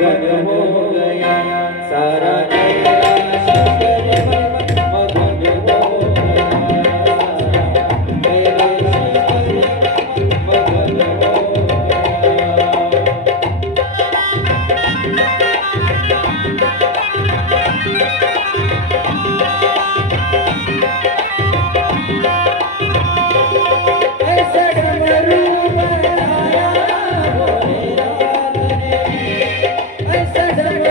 मगन हो गया सारा कैलाश पर मगन हो गया सारा कैलाश पर मगन हो ऐसा डमरू बनाया भोलेनाथ ने ऐसा डमरू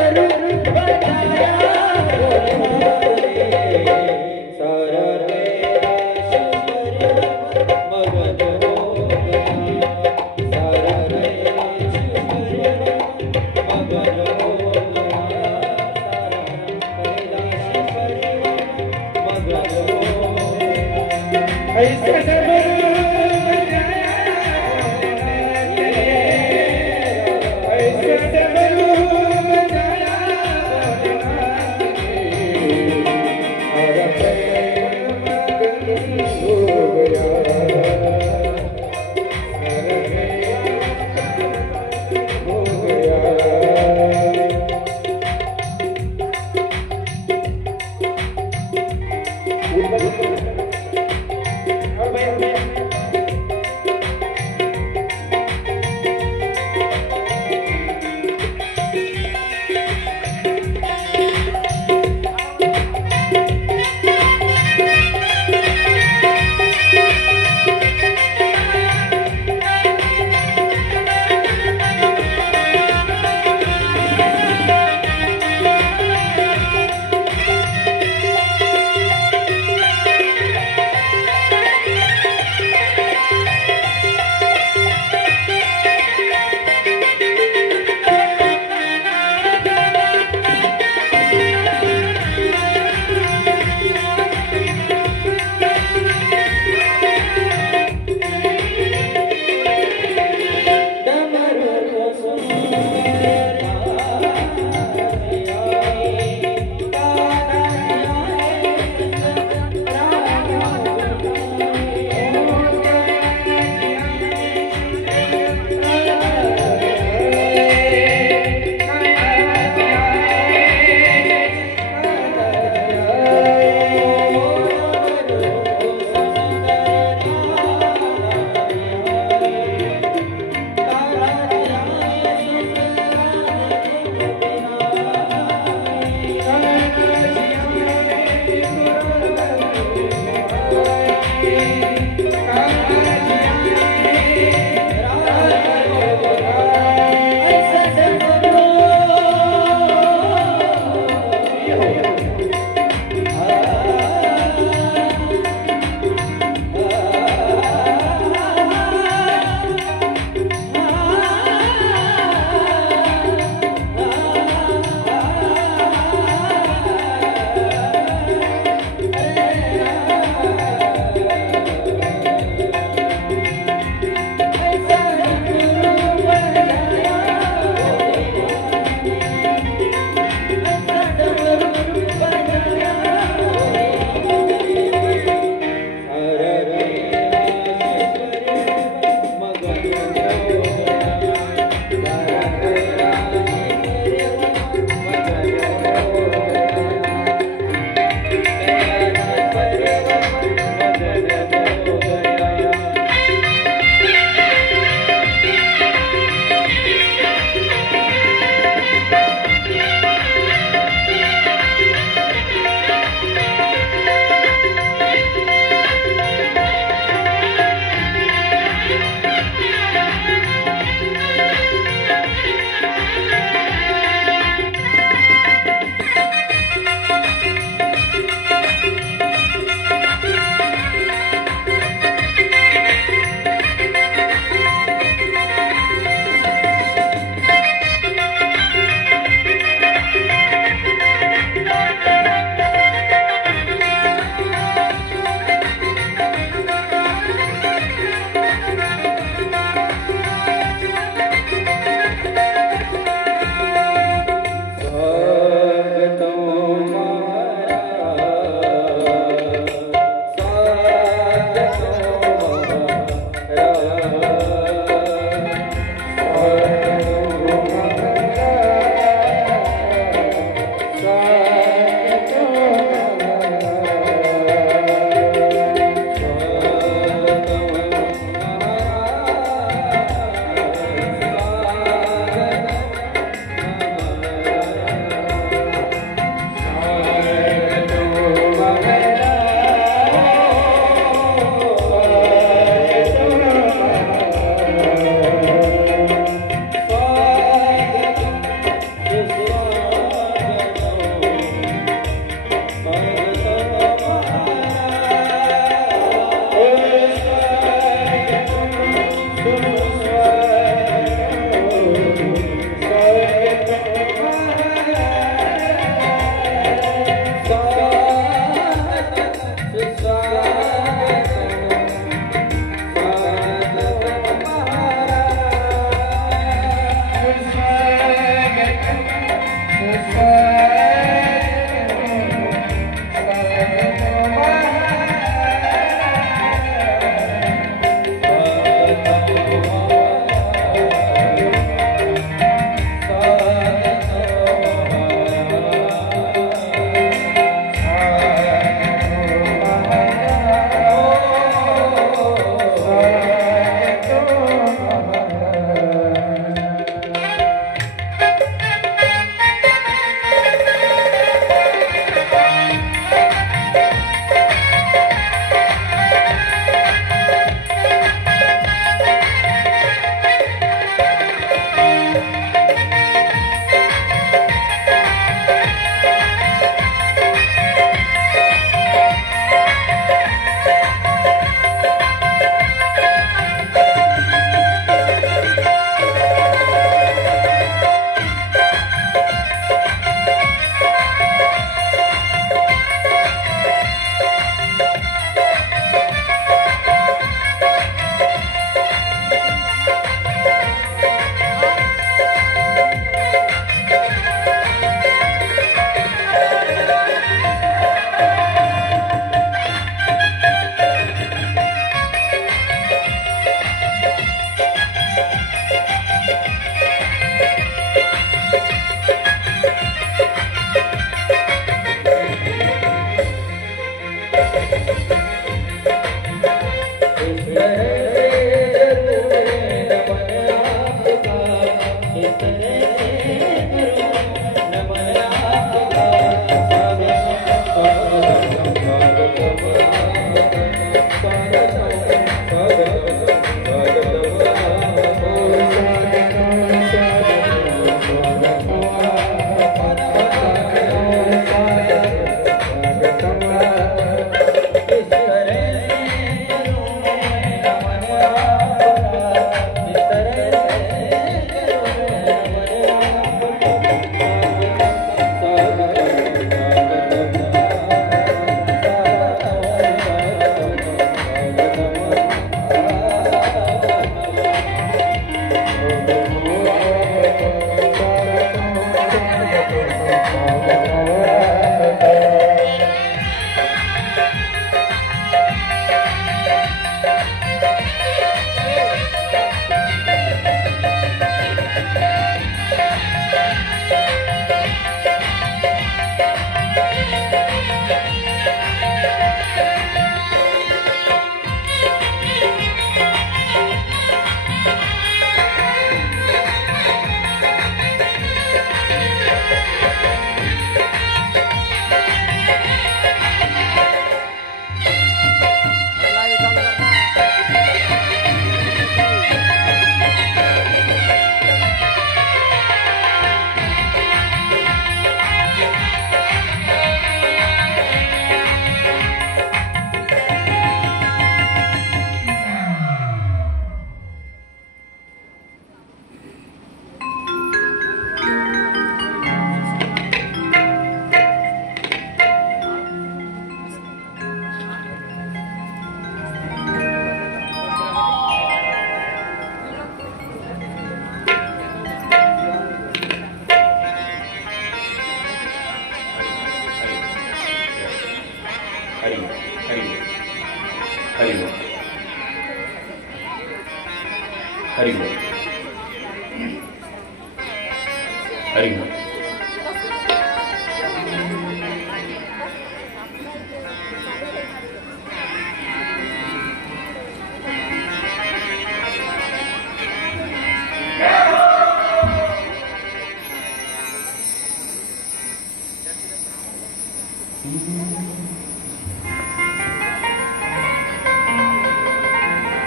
हरि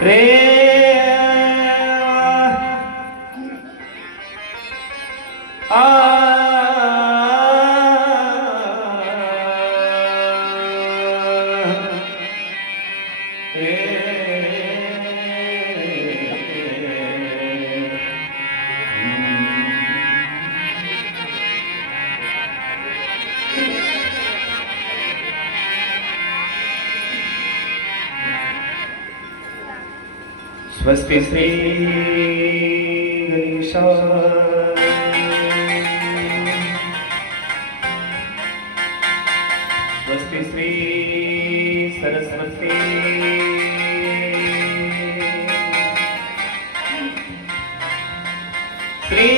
रे स्वस्ति श्री गणेशाय स्वस्ति श्री सरस्वती श्री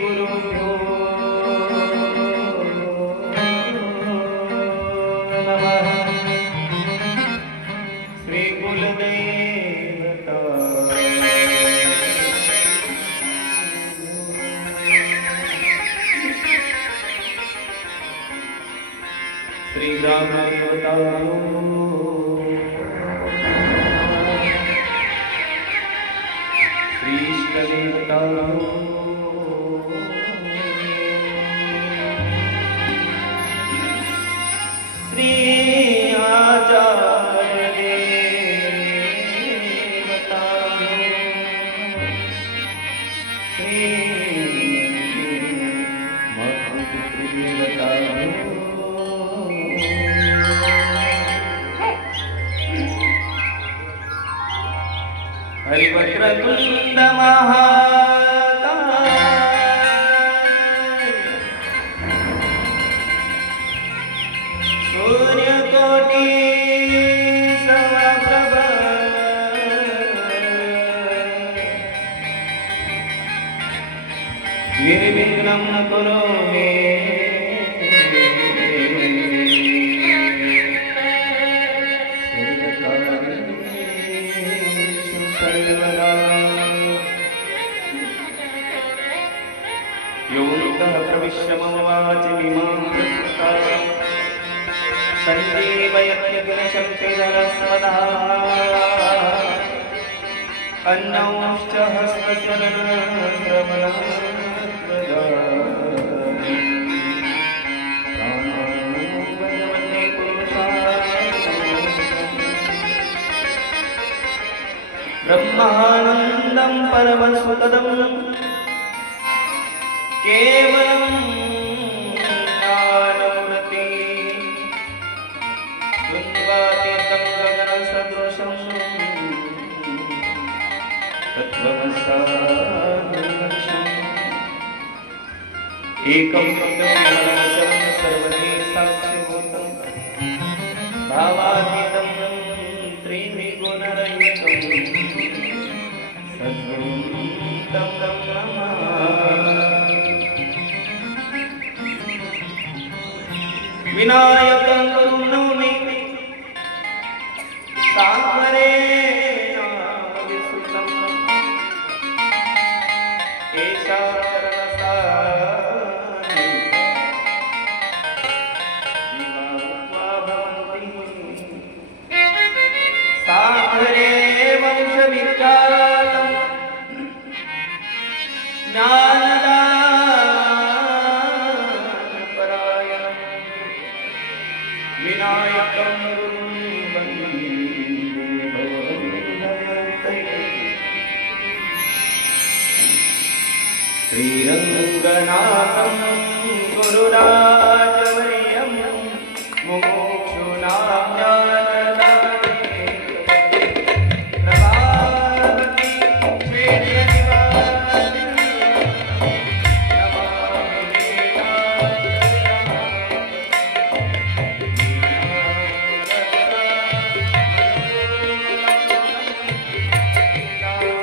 गुरुभ्यो नमः श्री कुलदेवता श्री ग्रामदेवता श्री इष्टदेवता श्री आचार्य देवता श्री मातृदेवता हरिवक्रतुण्ड महाकाय सूर्यकोटि समप्रभ निर्विघ्नं कुरु मे प्रविश्य मम वाचिमिमां प्रस्तुतां सञ्जीवयत्यग्निशक्तिधरस्वतः अन्नौश्च हस्तचरणश्रवणः ब्रह्मानन्दं परमसुखदम् केवलं ज्ञानमूर्ति द्वन्द्वातीतं गगनसदृशं तत्त्वमसारलक्ष्यम् एकं ब्रह्मचरं सर्वदे साक्षिभूतं भावातीतं त्रिविगुणरहितं सद्गुरुं तं नमामि विनायकं करुणोमि सागरेण विसुतं एषा चरणसानि शिवा भवन्ति सागरे वंशविख्यातं ज्ञानदानपरायणं विनायकं गुरुं वन्दे भवन्तैः श्रीरङ्गनाथं गुरुराजवर्यं मुमुक्षूणां ज्ञानदाते प्रभावती श्वेतनिवासिनी नमामि वेदान्तराम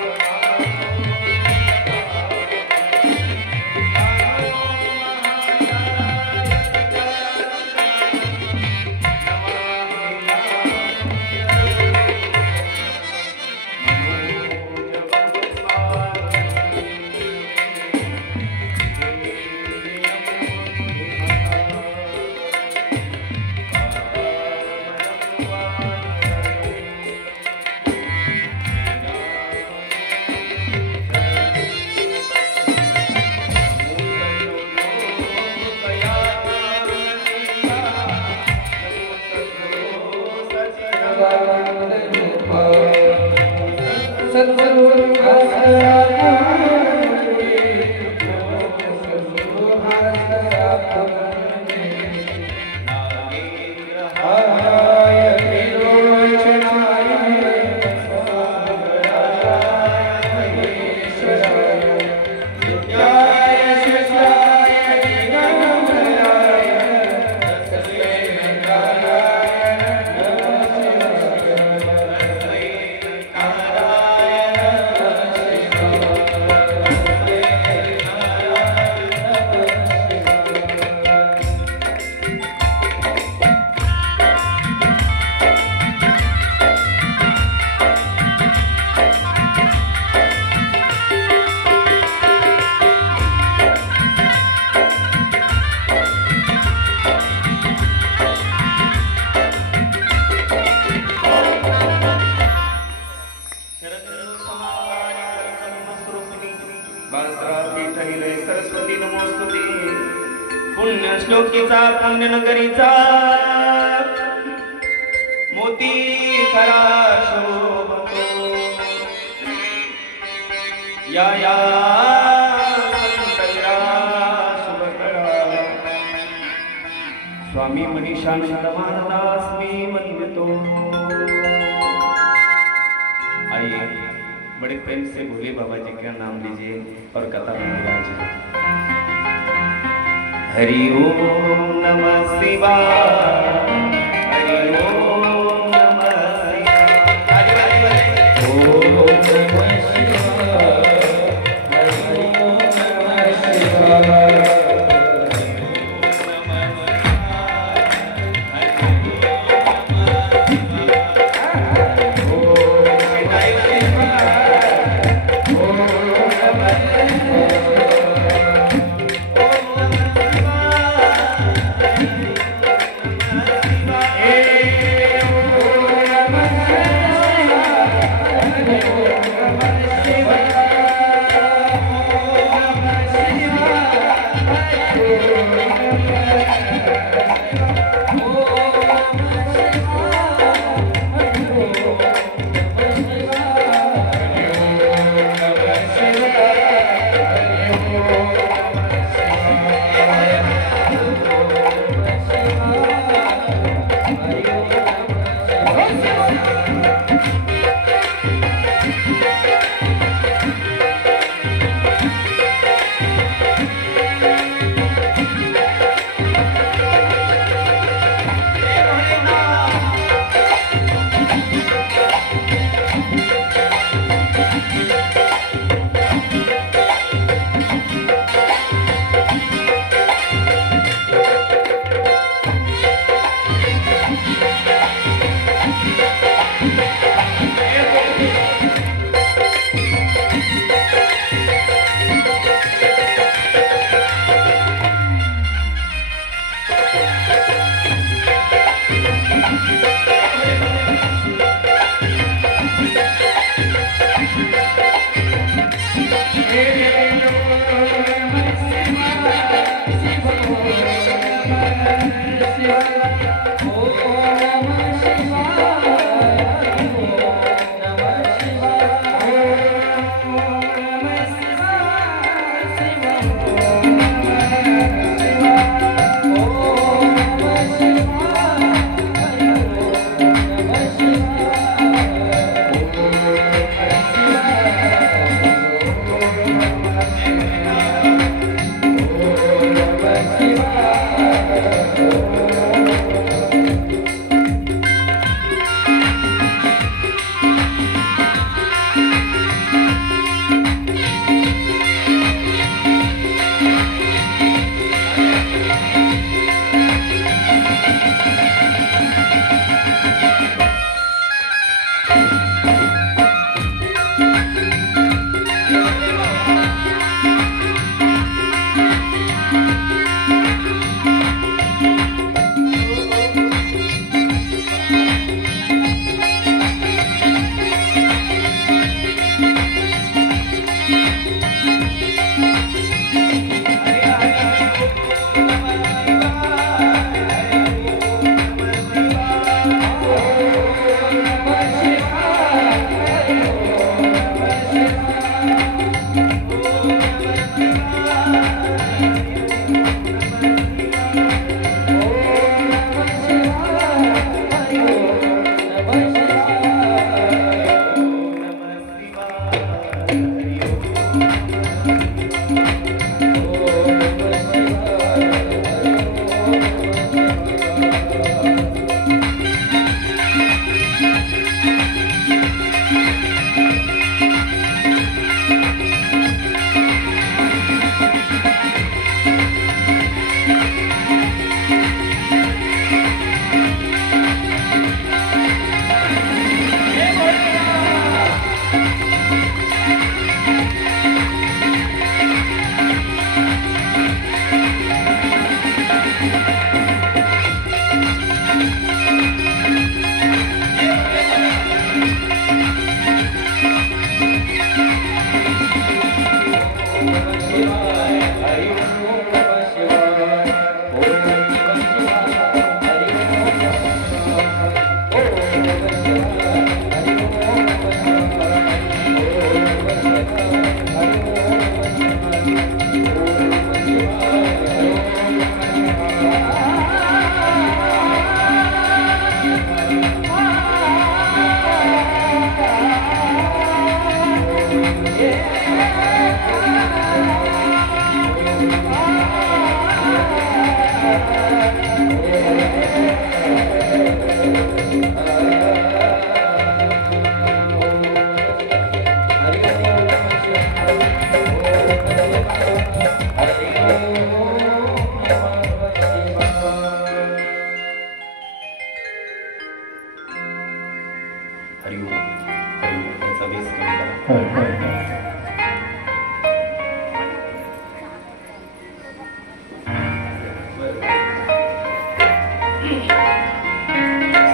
सरस्वती नमोस्तुते पुण्य श्लोकीचा पुण्य नगरीचा मोती खरा शोभतो या संतगिरा शुभकरा स्वामी मनीषानंद महाराज मी वंदतो। आइए बड़े प्रेम से भोले बाबा जी का नाम लीजिए और कथा लीजिए। हरि ओम नमः शिवाय, हरि ओम नमः शिवाय, ओम नमः शिवाय, हरि ओम नमः शिवाय।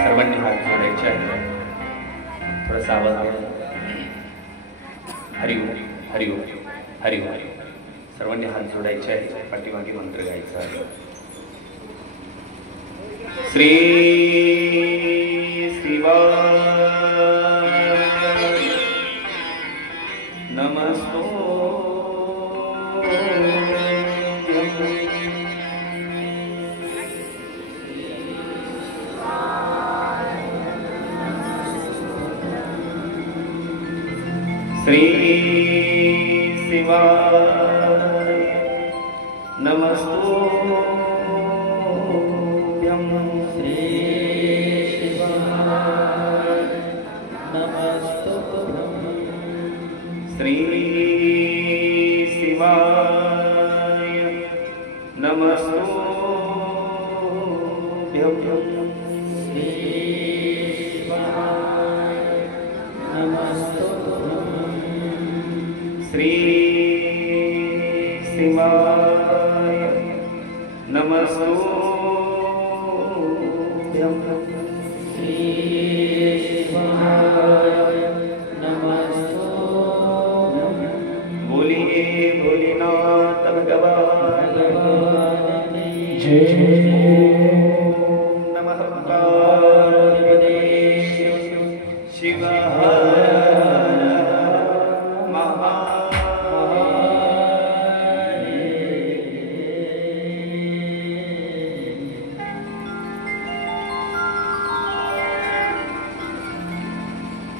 सर्वांनी हात जोडायचे आहे. थोडासा आवाज हरिओम हरिओम हरिओम. सर्वांनी हात जोडायचे आहे. पाठीमागे मंत्र गायचा आहे. श्री शिवाय नमस्तो श्री शिवाय नमस्तुभ्यं. श्री शिवाय नमस्तुभ्यं. श्री शिवाय नमस्तुभ्यं. श्री शिवाय नमस्तुभ्यं. श्री शिवाय नमस्तुभ्यं. श्री शिवाय नमस्तुभ्यं. बोलिए भोलेनाथ भगवान जय. नमः पार्वती शिव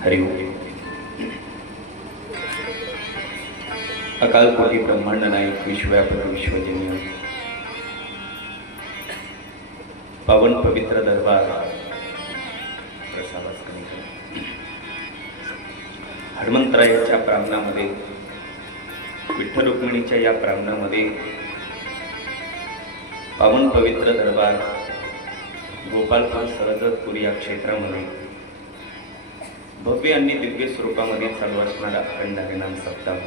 हरिओम. अकाल कोटी ब्रह्मांड नायक विश्वव्यापक विश्वजनीय पावन पवित्र दरबार हनुमंतरायाच्या प्रांगणामध्ये विठ्ठल रुक्मिणीच्या या प्रांगणामध्ये पावन पवित्र दरबार गोपालपूर सरजतपूर या क्षेत्रामध्ये भव्य आणि दिव्य स्वरूपामध्ये चालू असणारा अखंड हरिनाम सप्ताह.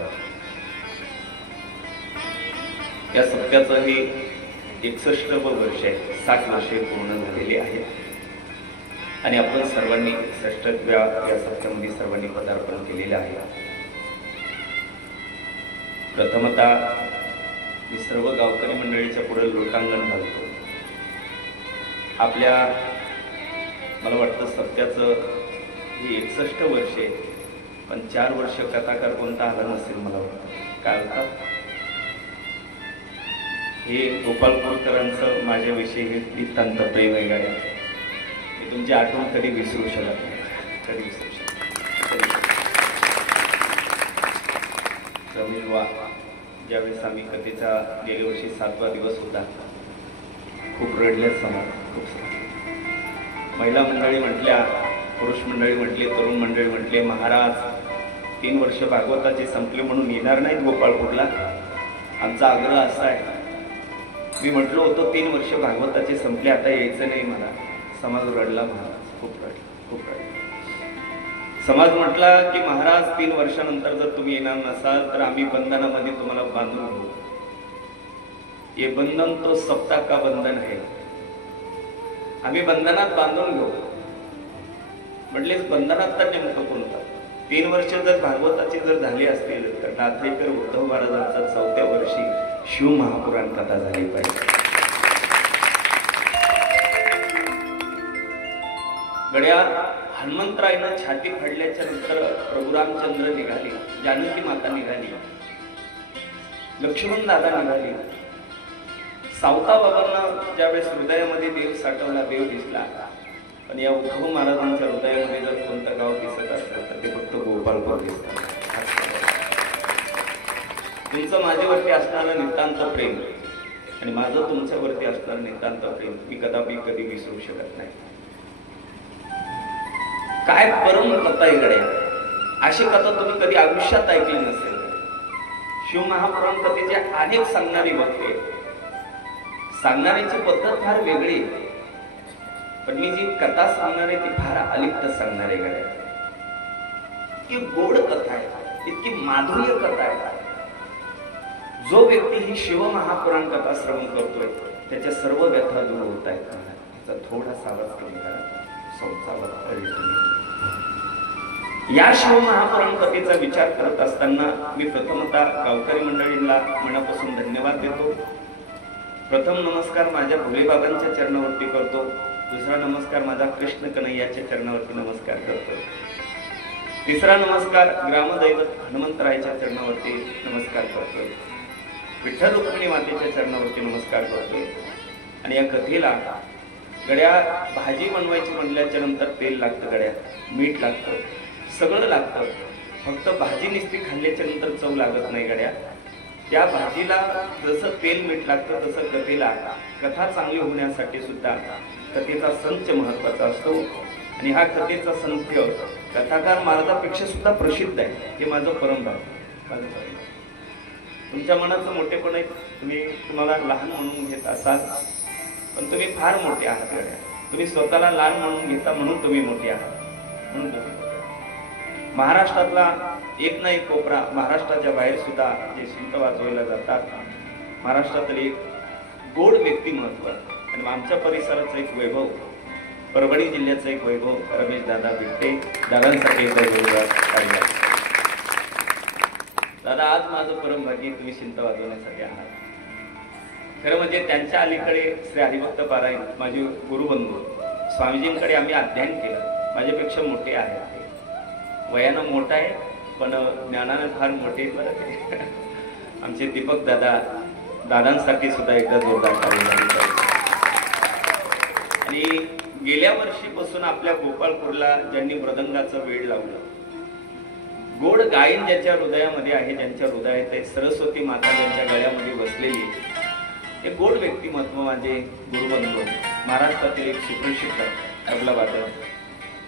या सप्त्याचं हे 61वे वर्ष आहे. 60 वर्षे पूर्ण झालेली आहेत आणि आपण सर्वांनी 61व्या या सप्त्यामध्ये सर्वांनी पदार्पण केलेले आहे. प्रथमतः मी सर्व गावकरी मंडळीच्या पुढे लोटांगण घालतो. आपल्या मला वाटतं सप्त्याचं ही 61 वर्षे, पण 4 वर्ष कथाकार कोणता आला नसेल मला वाटतं. काय होता हे गोपालपूरकरांचं माझ्याविषयी हे नितांत प्रेम आहे. गाड्या मी तुमची आठवण कधी विसरू शकत नाही, कधी विसरू शकत. नवविवाह ज्यावेळेस आम्ही कथेचा गेल्या वर्षी 7वा दिवस होता, खूप रडले समोर. खूप महिला मंडळी म्हटल्या, पुरुष मंडळी म्हटले, तरुण मंडळी म्हटले, महाराज 3 वर्ष भागवताचे संपले म्हणून येणार नाहीत गोपाळपूरला, आमचा आग्रह असा आहे. मी म्हटलो होतो 3 वर्ष भागवताचे संपले, आता यायचं नाही मला. समाज रडला, महाराज खूप रडला, खूप रडला. समाज म्हटला की महाराज 3 वर्षानंतर जर तुम्ही येणार नसाल तर आम्ही बंधनामध्ये तुम्हाला बांधून घेऊ. ये बंधन तो सप्ताह का बंधन है, आम्ही बंधनात बांधून घेऊ. म्हटले बंधनात तर नेमकं कोणतं? 3 वर्ष जर भागवताचे जर झाले असतील तर नाथेकर उद्धव महाराजांचा 4थ्या वर्षी शिव महापुराण कथा झाली पाहिजे. गड्या हनुमंतरायनं छाती फाडल्याच्या नंतर प्रभू रामचंद्र निघाले, जानकी माता निघाली, लक्ष्मण दादा निघाले. सावता बाबांना ज्यावेळेस हृदयामध्ये देव साठवला, देव दिसला. पण या उद्धव महाराजांच्या हृदयामध्ये जर कोणतं गाव दिसत असलं तर ते फक्त गोपाळपूर दिसतं. तुमचं माझ्यावरती असणारं नितांत प्रेम आणि माझं तुमच्यावरती असणारं नितांत प्रेम मी कधी विसरू शकत नाही. काय परम कथा आहे गड्या, अशी कथा तुम्ही कधी आयुष्यात ऐकली नसेल. शिव महापुराण कथेचे अनेक सांगणारी वक्ते, सांगणाऱ्याची पद्धत फार वेगळी, पण मी जी कथा सांगणार आहे ती फार अलिप्त सांगणार आहे गड्या. इतकी गोड कथा आहे, इतकी माधुर्य कथा आहे. जो व्यक्ती ही शिव महापुराण कथा श्रवण करतोय त्याच्या सर्व व्यथा दूर होत आहेत. त्याचा थोडासा आवाज कमी करा, या शिव महापुराण कथेचा विचार करत असताना मी प्रथमतः गावकरी मंडळींना मनापासून धन्यवाद देतो. प्रथम नमस्कार माझ्या भोलेबाबांच्या चरणावरती करतो. दुसरा नमस्कार माझा कृष्ण कन्हैयाच्या चरणावरती नमस्कार करतो. तिसरा नमस्कार ग्रामदैवत हनुमंतरायच्या चरणावरती नमस्कार करतो. विठ्ठल रुक्मिणी मातेच्या चरणावरती नमस्कार करतो. आणि या कथेला गड्या भाजी बनवायची म्हणल्याच्या नंतर तेल लागतं गड्या, मीठ लागतं, सगळं लागतं. फक्त भाजी नुसती खाल्ल्याच्या नंतर चव लागत नाही गड्या. त्या भाजीला जसं तेल मीठ लागतं तसं कथेला, कथा चांगली होण्यासाठी सुद्धा कथेचा संच महत्वाचा असतो. आणि हा कथेचा संच कथाकार महाराजापेक्षा सुद्धा प्रसिद्ध आहे. हे माझं परंपरा. तुमच्या मनाचं मोठेपण आहे, तुम्हाला लहान म्हणून घेत असाल पण तुम्ही फार मोठे आहात गड्या. तुम्ही स्वतःला लहान म्हणून घेता म्हणून तुम्ही मोठे आहात. म्हणून महाराष्ट्रातला एक ना एक कोपरा, महाराष्ट्राच्या बाहेर सुद्धा जे संत वाजवायला जातात, महाराष्ट्रातील एक गोड व्यक्तिमत्व आणि आमच्या परिसराचं एक वैभव, परभणी जिल्ह्याचं एक वैभव रमेश दादा बिट्टे, दादांसाठी एकदा जोरदार. दादा आज माझं परम भाग्य तुम्ही शिंत वाजवण्यासाठी आहात. खरं म्हणजे त्यांच्या अलीकडे श्री हरिभक्त पारायण माझे गुरुबंधू स्वामीजींकडे आम्ही अध्ययन केलं. माझ्यापेक्षा मोठे आहेत, वयानं मोठा आहे पण ज्ञानानं फार मोठे. बरं आमचे दीपक दादा, दादांसाठी सुद्धा एकदा जोरदार पाहिजे. आणि गेल्या वर्षीपासून आपल्या गोपाळपूरला ज्यांनी मृदंगाचं वेळ लावलं, गोड गायन ज्याच्या हृदयामध्ये आहे, ज्यांच्या हृदयात आहे, सरस्वती माता ज्यांच्या गळ्यामध्ये बसलेली, हे गोड व्यक्तिमत्व माझे गुरुबंधू, महाराष्ट्रातील एक सुप्रसिद्ध तबला वादक,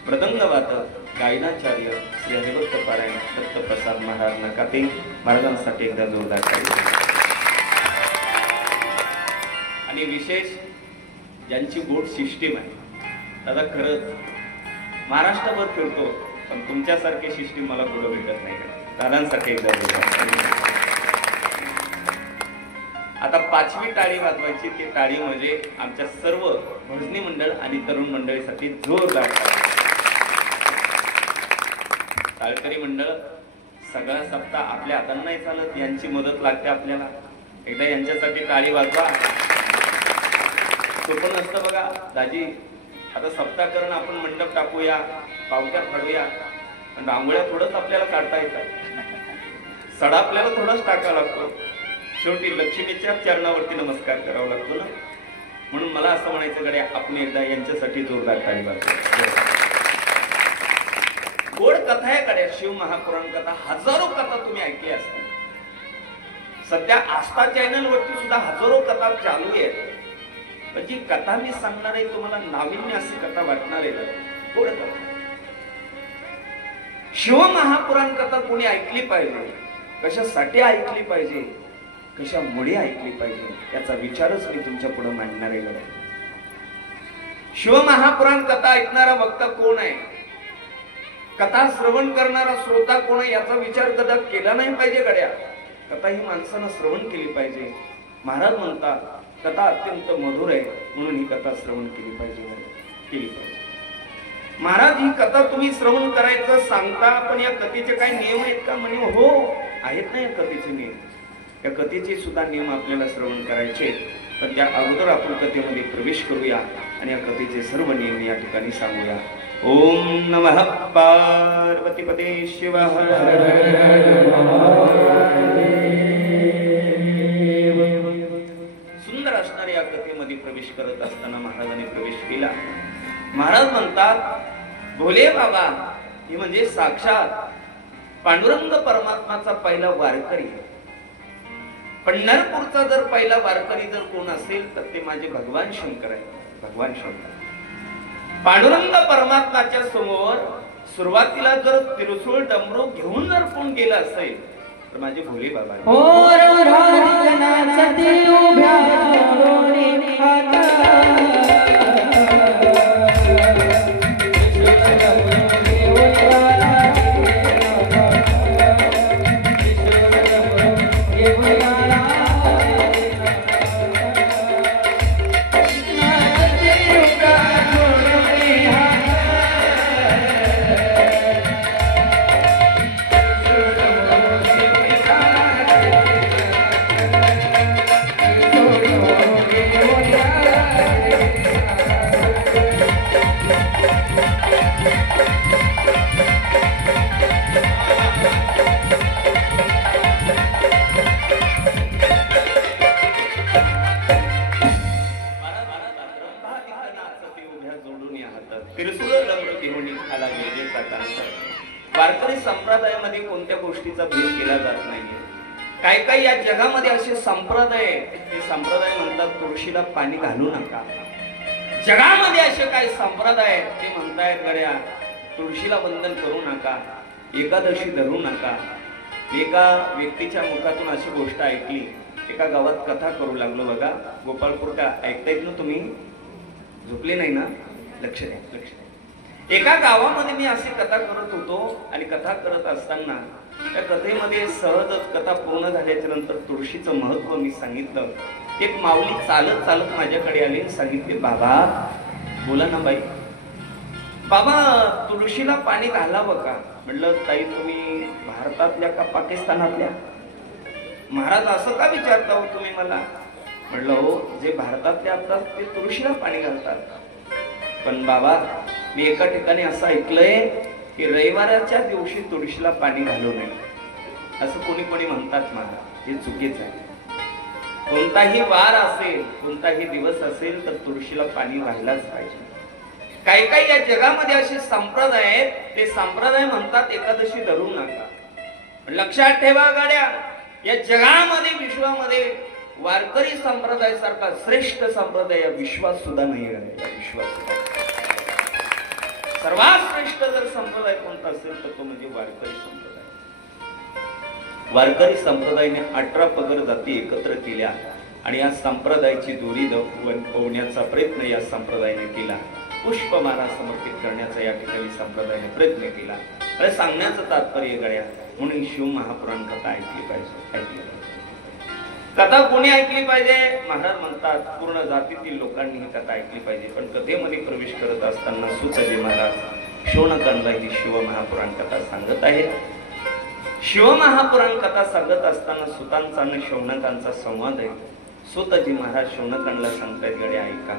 मृदंग वादक, गायनाचार्य श्री हरिभक्त पारायण दत्तप्रसाद महाराज नकाते, महाराजांसाठी एकदा जोरदार पाहिजे. आणि विशेष ज्यांची गोड सिस्टीम आहे, दादा खरंच महाराष्ट्रभर फिरतो पण तुमच्यासारखी सिस्टीम मला कुठं भेटत नाही. दादांसाठी एकदा जोरदार. आता 5वी टाळी वाजवायची, ती टाळी म्हणजे आमच्या सर्व भजनी मंडळ आणि तरुण मंडळीसाठी जोरदार. टाळकरी मंडळ सगळा सप्ताह आपल्या हातांना नाही चालत, यांची मदत लागते आपल्याला. एकदा यांच्यासाठी टाळी वाजवा. सोपं नसतं बघा दाजी. आता सप्ताह करून आपण मंडप टाकूया, पावत्या फाडूया, पण रांगोळ्या थोडंच आपल्याला काढता येतात, सडा आपल्याला थोडाच टाकावा लागतो. शेवटी लक्ष्मीच्या चरणावरती नमस्कार करावा लागतो ना. म्हणून मला असं म्हणायचं गड्या, आपण एकदा यांच्यासाठी जोरदार टाळी वाजवा. गोड कथा आहे गड्या, शिव महापुराण कथा हजारो कथा तुम्ही ऐकली असतील. सध्या आस्था चॅनल वरती सुद्धा हजारो कथा चालू आहेत. पण जी कथा मी सांगणार आहे तुम्हाला नाविन्य अशी कथा वाटणार आहे. थोडं कथा शिवमहापुराण कथा कोणी ऐकली पाहिजे, कशासाठी ऐकली पाहिजे, कशामुळे ऐकली पाहिजे याचा विचारच मी तुमच्या पुढे मांडणार आहे. शिवमहापुराण कथा ऐकणारा वक्ता कोण आहे, कथा श्रवण करणारा श्रोता कोण आहे याचा विचार कदा केला नाही पाहिजे. गड्या कथा ही माणसानं श्रवण केली पाहिजे. महाराज म्हणतात कथा अत्यंत मधुर आहे म्हणून ही कथा श्रवण केली पाहिजे. महाराज ही कथा तुम्ही श्रवण करायचं सांगता, पण या कथेचे काही नियम आहेत का? म्हणे हो आहेत ना या कथेचे नियम. या कथेचे सुद्धा नियम आपल्याला श्रवण करायचे. पण त्या अगोदर आपण कथेमध्ये प्रवेश करूया आणि या कथेचे सर्व नियम या ठिकाणी सांगूया. ओम नमः पार्वतीपते शिव हर सुंदर असणाऱ्या या कथेमध्ये प्रवेश करत असताना महाराजांनी प्रवेश केला. महाराज म्हणतात भोले बाबा हे म्हणजे साक्षात पांडुरंग परमात्माचा पहिला वारकरी. पंढरपूरचा जर पहिला वारकरी जर कोण असेल तर ते माझे भगवान शंकर आहे. भगवान शंकर पांडुरंग परमात्माच्या समोर सुरुवातीला जर तिरुसुळ डमरू घेऊन जर कोण गेला असेल तर माझे भोले बाबा वारकरी संप्रदायामध्ये कोणत्या गोष्टीचा भेद केला जात नाहीये. काय काय या जगामध्ये असे संप्रदाय, ते संप्रदाय म्हणतात तुळशीला पाणी घालू नका. जगामध्ये असे काही संप्रदाय ते म्हणतायत गड्या तुळशीला वंदन करू नका, एकादशी धरू नका. एका व्यक्तीच्या मुखातून अशी गोष्ट ऐकली. एका गावात कथा करू लागलो बघा. गोपाळपूर का ऐकतायत ना तुम्ही? झोपले नाही ना? लक्ष द्या, लक्ष द्या. एका गावामध्ये मी अशी कथा करत होतो आणि कथा करत असताना त्या कथेमध्ये सहजच कथा पूर्ण झाल्याच्या नंतर तुळशीचं महत्व मी सांगितलं. एक माऊली चालत चालत माझ्याकडे आली आणि सांगितले बाबा, बोला ना बाई, बाबा तुळशीला पाणी घालावं का? म्हटलं ताई तुम्ही भारतातल्या का पाकिस्तानातल्या? महाराज असं का विचारता हो तुम्ही मला? म्हटलं हो जे भारतातले असतात ते तुळशीला पाणी घालतात. पण बाबा मी एका ठिकाणी असं ऐकलंय की रविवाराच्या दिवशी तुळशीला पाणी घालू नये असं कोणी कोणी म्हणतात. मला हे चुकीचं आहे. कोणताही वार असेल, कोणताही दिवस असेल तर तुळशीला पाणी व्हायलाच पाहिजे. काही काही या जगामध्ये असे संप्रदाय आहेत, ते संप्रदाय म्हणतात एकादशी धरू नका. लक्षात ठेवा गाड्या, या जगामध्ये विश्वामध्ये वारकरी संप्रदाय सारखा श्रेष्ठ संप्रदाय विश्वास सुद्धा नाही आहे. विश्वास सर्वात श्रेष्ठ जर संप्रदाय कोणता असेल तर तो म्हणजे वारकरी संप्रदाय. वारकरी संप्रदायाने 18 पगड जाती एकत्र केल्या आणि या संप्रदायाची दोरी ओवण्याचा प्रयत्न या संप्रदायाने केला. पुष्पमाला समर्पित करण्याचा या ठिकाणी संप्रदायाने प्रयत्न केला. अरे सांगण्याचं तात्पर्य गड्या, म्हणून शिव महापुराण कथा ऐकली पाहिजे. ऐकली पाहिजे कथा कोणी ऐकली पाहिजे? महाराज म्हणतात पूर्ण जातीतील लोकांनी ही कथा ऐकली पाहिजे. पण कथेमध्ये प्रवेश करत असताना सुतजी महाराज शौनकांना ही शिव महापुराण कथा सांगत आहेत. शिव महापुराण कथा सांगत असताना सुतांचा आणि शौनकांचा संवाद आहे. सुतजी महाराज शौनकांना सांगतायत गड्या ऐका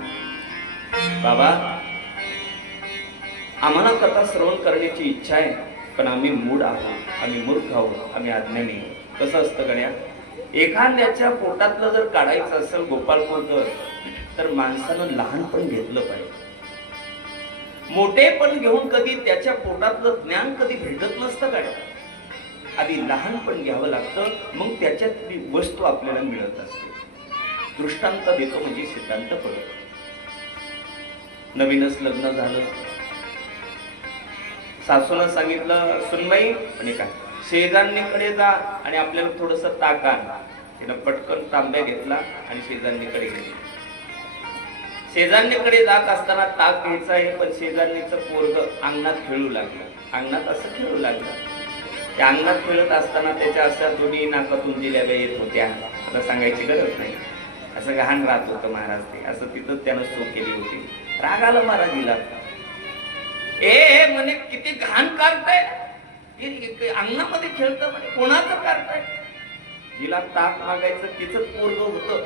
बाबा, आम्हाला कथा श्रवण करण्याची इच्छा आहे पण आम्ही मूढ आहोत, आम्ही मूर्ख आहोत, आम्ही अज्ञानी आहोत. कसं असतं गड्या, एखाद्याच्या पोटातलं जर काढायचं असेल गोपाळपूरकर तर माणसानं लहानपण घेतलं पाहिजे. मोठेपण घेऊन कधी त्याच्या पोटातलं ज्ञान कधी भेटत नसतं काय. आधी लहानपण घ्यावं लागतं, मग त्याच्यातली वस्तू आपल्याला मिळत असते. दृष्टांत देतो म्हणजे सिद्धांत पडतो. नवीनच लग्न झालं, सासूनं सांगितलं सुनबाई म्हणे काय शेजारणीकडे जा आणि आपल्याला थोडस ताक आण. तिनं पटकन तांब्या घेतला आणि शेजारणीकडे गेली. शेजारणीकडे जात असताना ताक घ्यायचा आहे, पण शेजारणीचं पोरग अंगणात खेळू लागलं. अंगणात असं खेळू लागलं. त्या अंगणात खेळत असताना त्याच्या अशा दोन्ही नाकातून जिलेब्या येत होत्या. आता सांगायची गरज नाही. असं घाण राहत होतं महाराज ते. असं तिथं त्यानं सो केली होती. राग आला महाराजीला. ए म्हणे किती घाण काढताय, अंगणामध्ये खेळतं म्हणे, कोणाचं काढताय? जिला ताक मागायचं तिचंच पोरग होतं,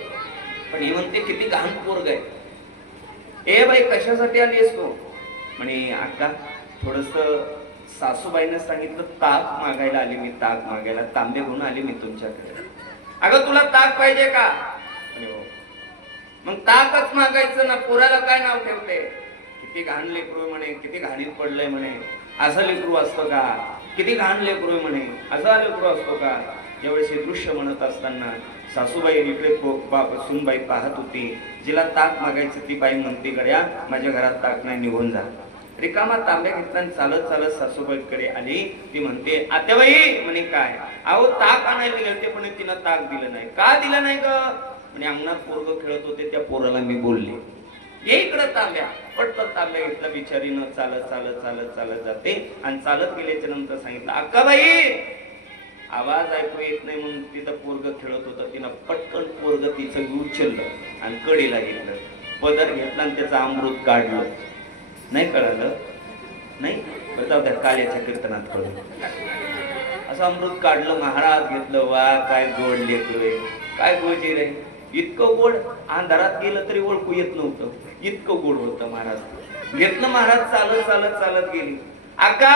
पण हे म्हणते किती घाण पोरग आहे. ए बाई कशासाठी आलीस तू? म्हणे अक्का थोडस सासूबाईने सांगितलं ताक मागायला आली मी, ताक मागायला तांबे घेऊन आली मी तुमच्याकडे. अगं तुला ताक पाहिजे का? म्हणे हो. मग ताकच मागायचं ना, पोराला काय नाव ठेवते? किती घाण लेकरू म्हणे, किती घाणीत पडलंय म्हणे, असं लेकरू असतं का? किती घाण लेकरू म्हणे, असा लेकरू असतो का? यावेळेस हे दृश्य म्हणत असताना सासूबाई इकडे सुनबाई पाहत होती. जिला ताक मागायचं ती बाई म्हणते गड्या माझ्या घरात ताक नाही, निघून जा. रिकामा तांब्या घेतला आणि चालत चालत सासूबाईकडे आली. ती म्हणते आत्याबाई म्हणे काय? अहो ताक आणायला गेलते पण तिनं ताक दिलं नाही. का दिलं नाही ग? म्हणे अंगणात पोरग खेळत होते, त्या पोराला मी बोलले ये इकडं तांब्या. पटकन तांब्या घेतला. बिचारीनं चालत चालत चालत चालत जाते आणि चालत गेल्याच्या नंतर सांगितलं अक्काबाई आवाज ऐकू येत नाही म्हणून तिथं पोरग खेळत होतं. तिनं पटकन पोरग तिचं उचललं आणि कडेला घेतलं, पदर घेतला आणि त्याचं अमृत काढलं. नाही कळालं? नाही बरं जाऊ द्या, काल्याच्या कीर्तनात कळलं. असं अमृत काढलं, महाराज घेतलं. वा काय गोड लेकरोय, काय गोजीर आहे. इतकं गोड अंधारात गेलं तरी ओळखू येत नव्हतं, इतकं गोड होतं. महाराज घेतलं. महाराज चालत चालत चालत गेली. आका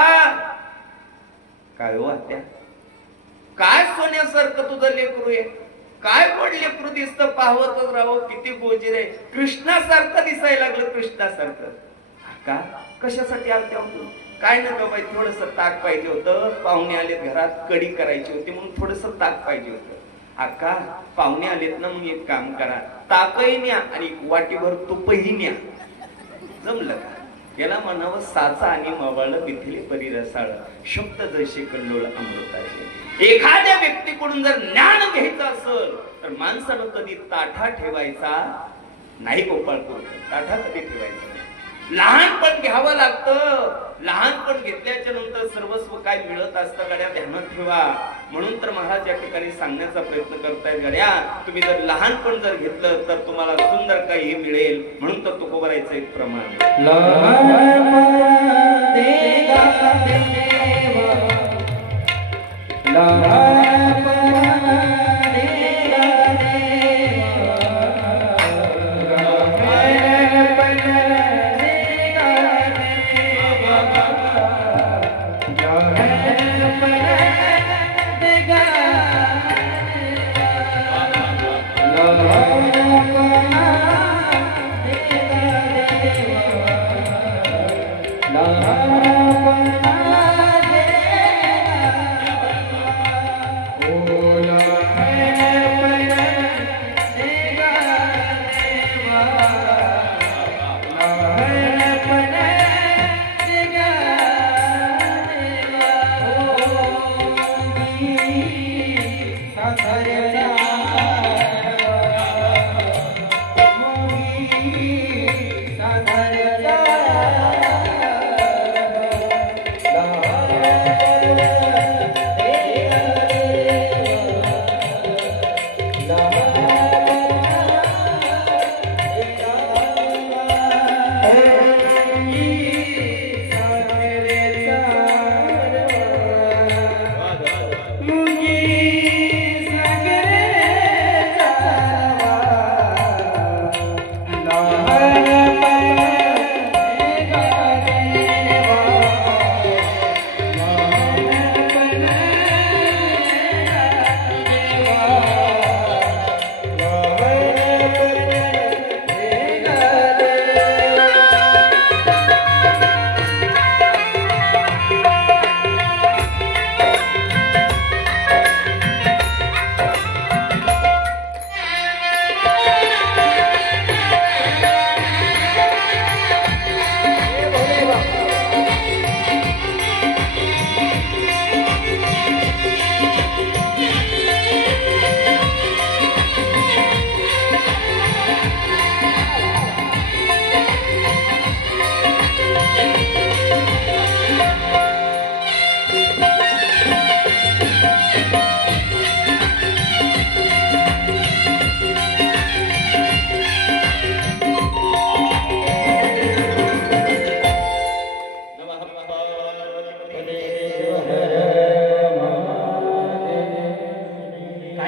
काय हो आत्या, काय सोन्यासारखं तुझं लेकरू आहे, काय गोड लेकरू दिसतं, पाहतच राहावं, किती गोजीर आहे. कृष्णासारखं दिसायला लागलं, कृष्णासारखं. का कशासाठी आलत्या होतो? काय नका बाई, थोडस ताक पाहिजे होतं. पाहुणे आलेत घरात, कढी करायची होती म्हणून थोडस ताक पाहिजे होतं. अक्का पाहुणे आलेत ना, मग एक काम करा, ताकही न्या आणि वाटीभर तुपही न्या. जमलं का? याला म्हणावं साचा आणि मवाळं बिथिले परी रसाळ, शब्द जैसे कल्लोळ अमृताचे. एखाद्या व्यक्तीकडून जर ज्ञान घ्यायचं असेल तर माणसानं कधी ताठा ठेवायचा नाही. गोपाळपूर ताठा कधी ठेवायचा. लहानपण घ्यावं लागतं. लहानपण घेतल्याच्या नंतर सर्वस्व काय मिळत असतं गड्या, ध्यानात ठेवा. म्हणून तर महाराज या ठिकाणी सांगण्याचा प्रयत्न करतायत गड्या, तुम्ही जर लहानपण जर घेतलं तर तुम्हाला सुंदर काही मिळेल. म्हणून तर तुकोबारायचं एक प्रमाण मुंगी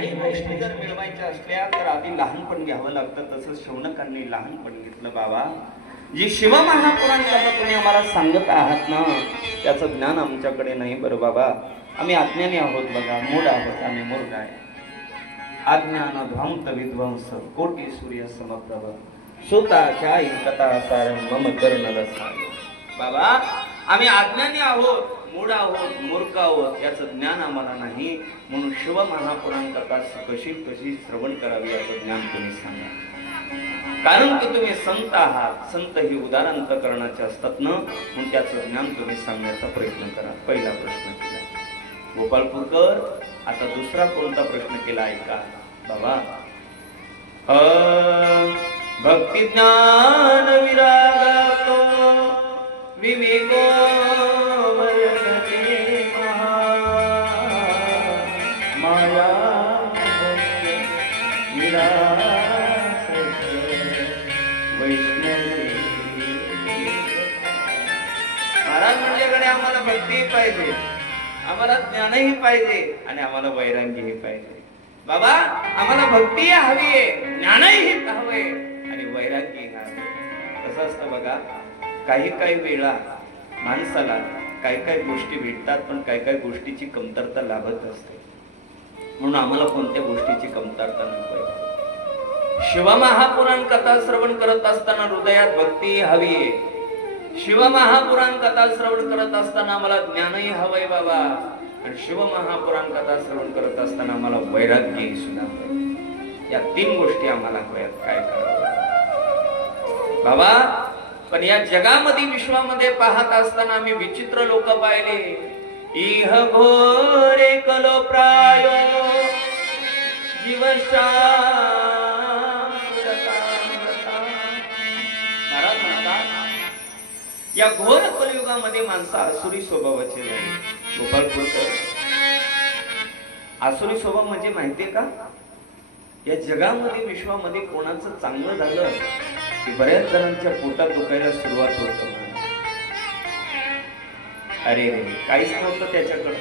काही गोष्टी जर मिळवायच्या असल्या तर आधी लहानपण घ्यावं लागतं. तसंच शौनकांनी लहानपण घेतलं. बाबा, जी शिवमहापुराण कथा तुम्ही आम्हाला सांगत आहात ना, त्याचं ज्ञान आमच्याकडे नाही. बरं बाबा, आम्ही अज्ञानी आहोत. बघा, मूढ आहोत, आम्ही मूर्ख आहे. अज्ञान ध्वंत विध्वंस कोटी सूर्य समप्रभ स्वतःच्या कथा सारं मम कर्ण रसाय. बाबा, आम्ही अज्ञानी आहोत, मूढ आहोत, मूर्ख आहोत, याचं ज्ञान आम्हाला नाही. म्हणून शिवमहापुराण कथा कशी कशी श्रवण करावी याचं ज्ञान तुम्ही सांगा. कारण की तुम्ही संत आहात. संत ही उदार अंतकरणाचे असतात ना, म्हणून त्याचं ज्ञान तुम्ही सांगण्याचा प्रयत्न करा. पहिला प्रश्न केला गोपाळपूरकर. आता दुसरा कोणता प्रश्न केला ऐका बाबा. भक्ती ज्ञान विरागातो विवेको वर्तते महा माया वैष्णवी. महाराज म्हणल्याकडे आम्हाला भक्तीही पाहिजे, आम्हाला ज्ञानही पाहिजे आणि आम्हाला वैराग्यही पाहिजे. बाबा, आम्हाला भक्तीही हवी आहे, ज्ञानही हवे आणि वैराग्यही हवे. कसं असतं बघा, काही काही वेळा माणसाला काही काही गोष्टी भेटतात, पण काही काही गोष्टीची कमतरता लाभत असते. म्हणून आम्हाला कोणत्या गोष्टीची कमतरता नको. शिवमहापुराण कथा श्रवण करत असताना हृदयात भक्ती हवी आहे. शिवमहापुराण कथा श्रवण करत असताना आम्हाला ज्ञानही हवंय बाबा. आणि शिवमहापुराण कथा श्रवण करत असताना आम्हाला वैराग्यही सुद्धा हवंय. या तीन गोष्टी आम्हाला हव्यात. काय करावं बाबा? पण या जगामध्ये विश्वामध्ये पाहत असताना आम्ही विचित्र लोक पाहिले. इह घोरे कलो प्रायो जीवशा. महाराज म्हणतात, या घोर कलियुगामध्ये माणसं आसुरी स्वभावाचे झाले. गोपाळपूरकर, आसुरी स्वभाव म्हणजे माहितीये का? या जगामध्ये विश्वामध्ये कोणाचं चांगलं झालं की बऱ्याच जणांच्या पोटात दुखायला सुरुवात होत. अरे रे, काहीच नव्हतं त्याच्याकडं,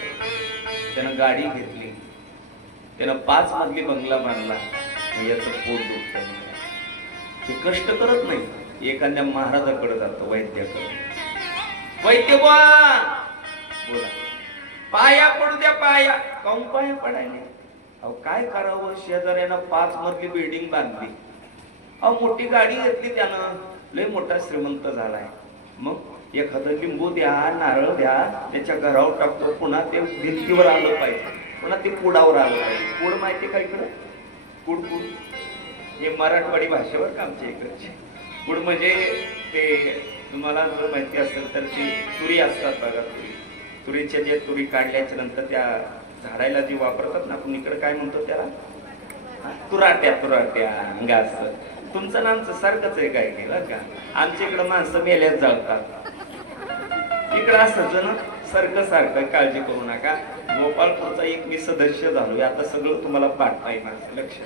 त्यानं गाडी घेतली, त्यानं 5 मजली बंगला बांधला, याचं पोट दुखत. ते कष्ट करत नाही, एखाद्या महाराजाकडे जातो, वैद्याकडे. वैद्य बोला, पाया पडू द्या. पाया काऊन पाया पडायला? अहो काय करावं, शेजाऱ्यानं 5 मजली बिल्डिंग बांधली, अहो मोठी गाडी घेतली त्यानं, लय मोठा श्रीमंत झालाय. मग एखादं लिंबू द्या, नारळ द्या, त्याच्या घरावर टाकतो. पुन्हा ते भिंतीवर आलं पाहिजे, पुन्हा ते पुडावर आलं पाहिजे. पुड माहिती का इकडं? पुड पुड हे मराठवाडी भाषेवर का आमच्या इकडचे. पुड म्हणजे ते तुम्हाला जर माहिती असेल तर ती तुरी असतात बघा. तुरीच्या जे तुरी काढल्याच्या नंतर त्या झाडायला जी वापरतात ना, आपण इकडे काय म्हणतो त्याला? तुराट्या. तुराट्या घास. तुमचं नामचं सारखंच आहे काय केलं का? आमच्या इकडं माणसं मेल्याच जाळतात, इकडं असं जण सारखं सारखं. काळजी करू नका. गोपाळपूरचा एक मी सदस्य झालोय, आता सगळं तुम्हाला पाठ आहे. माझं लक्ष,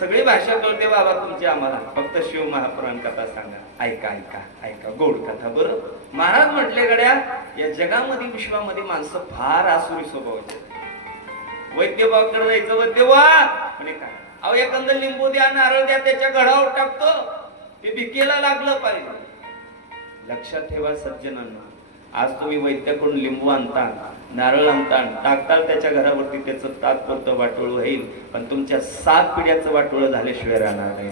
सगळी भाषा कळते बाबा तुमची आम्हाला. फक्त शिव महापुराण कथा सांगा. ऐका ऐका ऐका, गोड कथा. बरं, महाराज म्हटले गड्या, या जगामध्ये विश्वामध्ये माणसं फार आसुरी स्वभावाचे. वैद्यबाकडे जायचं, वैद्यबा म्हणे काय? अहो एखादं लिंबू द्या, नारळ द्या, त्याच्या घडावर टाकतो, ते भिकेला लागलं पाहिजे. लक्षात ठेवा सज्जनांना, आज तुम्ही वैद्याकडून लिंबू आणता, नारळ आणता, टाकताल त्याच्या घरावरती, त्याचं तात्पुरतं वाटोळ होईल, पण तुमच्या 7 पिढ्याचं वाटोळ झाल्याशिवाय राहणार नाही.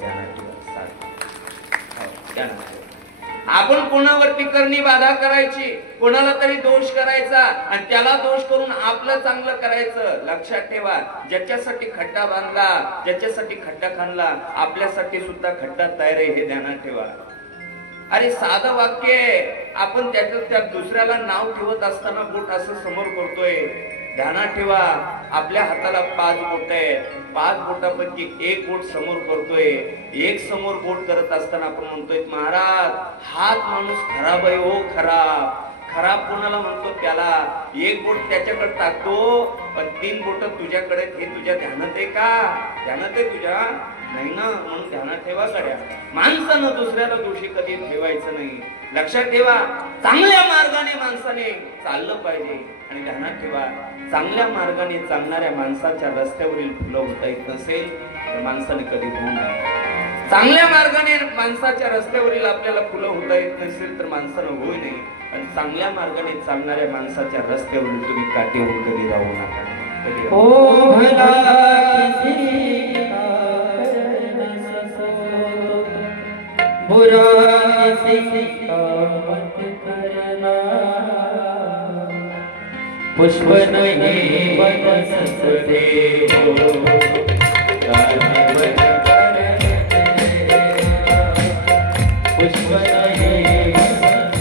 आपण कोणावरती करणी बाधा करायची, कोणाला तरी दोष करायचा आणि त्याला दोष करून आपलं चांगलं करायचं. लक्षात ठेवा, ज्याच्यासाठी खड्डा बांधला, ज्याच्यासाठी खड्डा खाणला, आपल्यासाठी सुद्धा खड्डा तयार आहे, हे ध्यानात ठेवा. अरे साधं वाक्य आहे, आपण त्या दुसऱ्याला नाव ठेवत असताना बोट असं समोर करतोय. ध्यानात ठेवा, आपल्या हाताला 5 बोट आहेत, 5 बोटापैकी 1 बोट समोर करतोय. एक समोर बोट करत असताना आपण म्हणतोय, महाराज हात माणूस खराब आहे, हो खराब. खराब कोणाला म्हणतो? त्याला. 1 बोट त्याच्याकडे टाकतो, पण 3 बोट तुझ्याकडे. हे तुझ्या ध्यानात आहे का? ध्यानात आहे तुझ्या? नाही ना. म्हणून ध्यानात ठेवा गड्या, माणसानं दुसऱ्याला दोषी कधी ठेवायचं नाही. लक्षात ठेवा, चांगल्या मार्गाने माणसाने चाललं पाहिजे. आणि ध्यानात ठेवा, चांगल्या मार्गाने चालणाऱ्या माणसाच्या रस्त्यावरील फुलं होता येत नसेल तर माणसाने कधी होऊ नये. चांगल्या मार्गाने माणसाच्या रस्त्यावरील आपल्याला फुलं होता येत नसेल तर माणसानं होऊ नये. आणि चांगल्या मार्गाने चालणाऱ्या माणसाच्या रस्त्यावरील तुम्ही काटेहून कधी राहू नका. कधी राहू नका. पुष्प नहीं बनसते हो पुष्प नहीं बनसते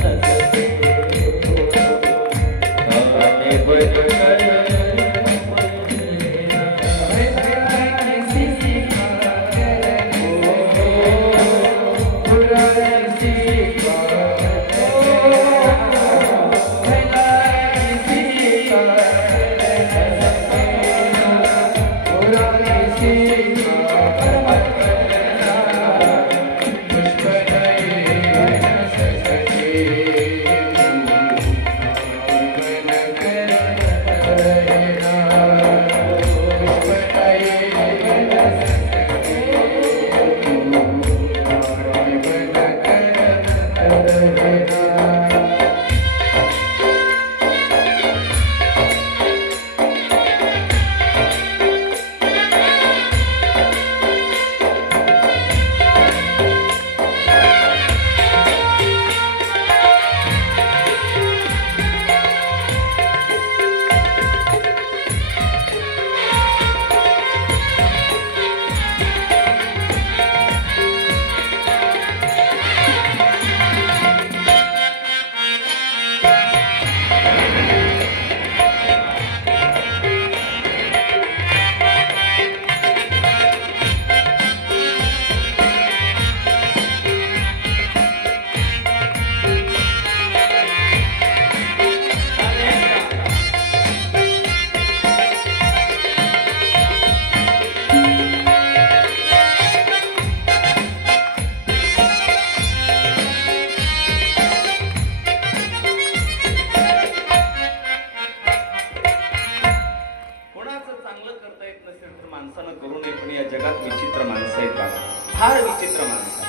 माणसानं करू नये. पण या जगात विचित्र माणसं आहेत का, फार विचित्र माणसं.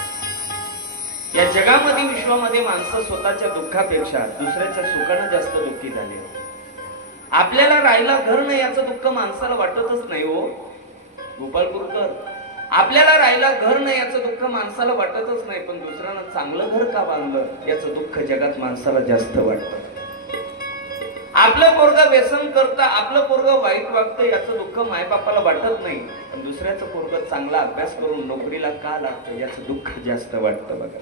या जगामध्ये विश्वामध्ये माणसं स्वतःच्या दुःखापेक्षा दुसऱ्याच्या सुखानं जास्त दुःखी झाले. आपल्याला राहायला घर नाही याचं दुःख माणसाला वाटतच नाही हो गोपाळपूरकर. आपल्याला राहायला घर नाही याचं दुःख माणसाला वाटतच नाही. पण दुसऱ्यानं चांगलं घर का बांधलं याचं दुःख जगात माणसाला जास्त वाटतं. आपलं पोरगं व्यसन करतं, आपलं पोरगं वाईट वागतं याचं दुःख मायबापाला वाटत नाही. पण दुसऱ्याचं पोरगं चांगला अभ्यास करून नोकरीला का लागतं याचं दुःख जास्त वाटतं बघा.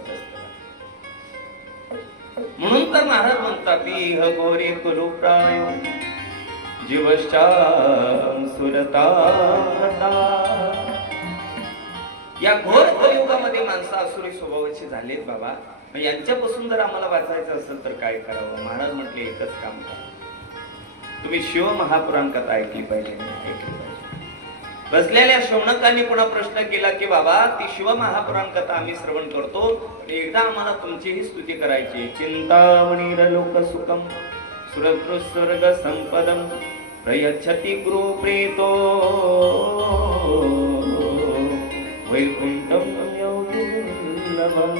म्हणून तर महाराज म्हणतात इह गोरी कुलूप्राय जीवश्चाम सुरता. या घोर कलियुगामध्ये माणसं असुरी स्वभावाची झालीत बाबा. यांच्यापासून जर आम्हाला वाचायचं असेल तर काय करावं. महाराज म्हटले एकच काम करा, तुम्ही शिव महापुराण कथा ऐकली पाहिजे. बसलेल्या शौनकांनी पुन्हा प्रश्न केला की बाबा ती शिव महापुराण कथा आम्ही श्रवण करतो, एकदा आम्हाला तुमचीही स्तुती करायची. चिंतामणीर लोक सुखम सुरस्वर्ग संपदम प्रयच्छति गुरु प्रीतो वैकुंठम योगिर्लभम.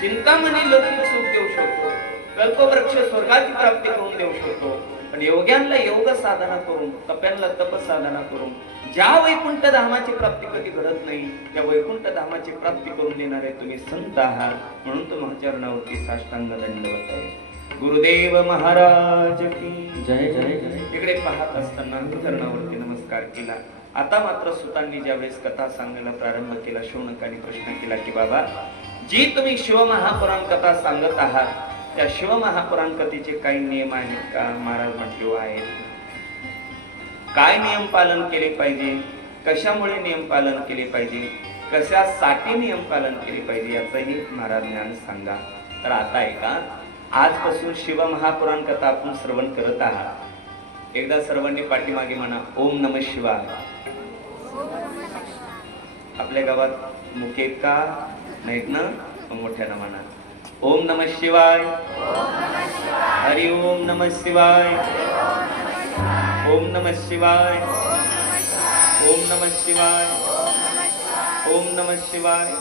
चिंतामणी लौकिक सुख देऊ शकतो, कल्पवृक्ष स्वर्गाची प्राप्ती करून देऊ शकतो. पण योग्यांना योग साधना करून, तप्यांना तप साधना करून ज्या वैकुंठ धामाची प्राप्ती कधी घडत नाही त्या वैकुंठ धामाची प्राप्ती करून देणारे तुम्ही संत आहात. म्हणून तुम्हाला चरणावरती साष्टांग दंडवत आहे. गुरुदेव महाराज की जय जय जय. इकडे पाहत असताना चरणावरती नमस्कार केला. आता मात्र सुतांनी ज्यावेळेस कथा सांगायला प्रारंभ केला, शौनकांनी प्रश्न केला की बाबा जी तुम्ही शिव महापुराण कथा सांगत आहात त्या शिव महापुराण कथेचे काही नियम आहेत का. महाराज म्हटले आहेत. काय नियम पालन केले पाहिजे, कशामुळे नियम पालन केले पाहिजे, कशासाठी नियम पालन केले पाहिजे याचंही महाराज ज्ञान सांगा. तर आता ऐका, आजपासून शिव महापुराण कथा आपण श्रवण करत आहात. एकदा सर्वांनी पाठीमागे म्हणा ओम नमः शिवाय. आपल्या गावात मुके का नाहीत ना, मोठ्यानं म्हणा ओम नमः शिवाय. हरि ओम नमः शिवाय. ओम नमः शिवाय, ओम नमः शिवाय, ओम नमः शिवाय,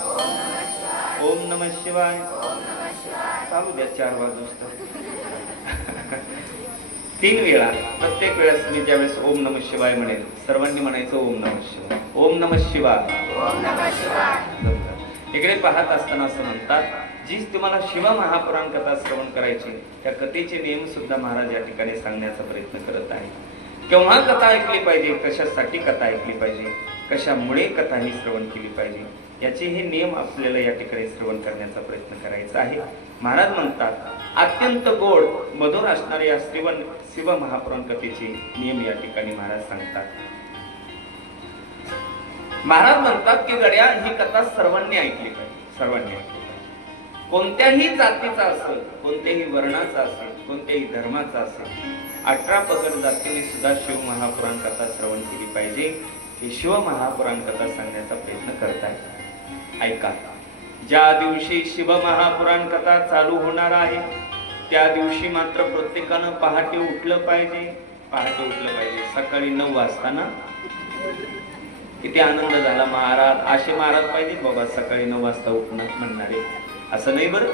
ओम नमः शिवाय. चालू द्या 4 वाजता. 3 वेळा. प्रत्येक वेळेस मी ज्यावेळेस ओम नमः शिवाय म्हणेल सर्वांनी म्हणायचं ओम नमः शिवाय, ओम नमः शिवाय, ओम नमः शिवाय. इकडे पाहत असताना असं म्हणतात, जी तुम्हाला शिव महापुराण कथा श्रवण करायची त्या कथेचे नियम सुद्धा महाराज या ठिकाणी सांगण्याचा प्रयत्न करत आहे. केव्हा कथा ऐकली पाहिजे, कशासाठी कथा ऐकली पाहिजे, कशामुळे कथा ही श्रवण केली पाहिजे, याचे हे नियम आपल्याला या ठिकाणी श्रवण करण्याचा प्रयत्न करायचा आहे. महाराज म्हणतात, अत्यंत गोड मधुर असणाऱ्या या शिव महापुराण कथेचे नियम या ठिकाणी महाराज सांगतात. महाराज म्हणतात की गड्या ही कथा सर्वांनी ऐकली पाहिजे, सर्वांनी ऐकली पाहिजे. कोणत्याही जातीचा असेल, कोणत्याही वर्णाचा असेल, कोणत्याही धर्माचा असेल, 18 पगड जातीने सुद्धा शिव महापुराण कथा श्रवण केली पाहिजे. हे शिव महापुराण कथा सांगण्याचा प्रयत्न करत आहे. ऐका, ज्या दिवशी शिव महापुराण कथा चालू होणार आहे त्या दिवशी मात्र प्रत्येकानं पहाटे उठलं पाहिजे. पहाटे उठलं पाहिजे. सकाळी 9 वाजता ना. किती आनंद झाला महाराज. असे महाराज पाहिजे बाबा सकाळी 9 वाजता उठणं म्हणणारे. असं नाही बरं.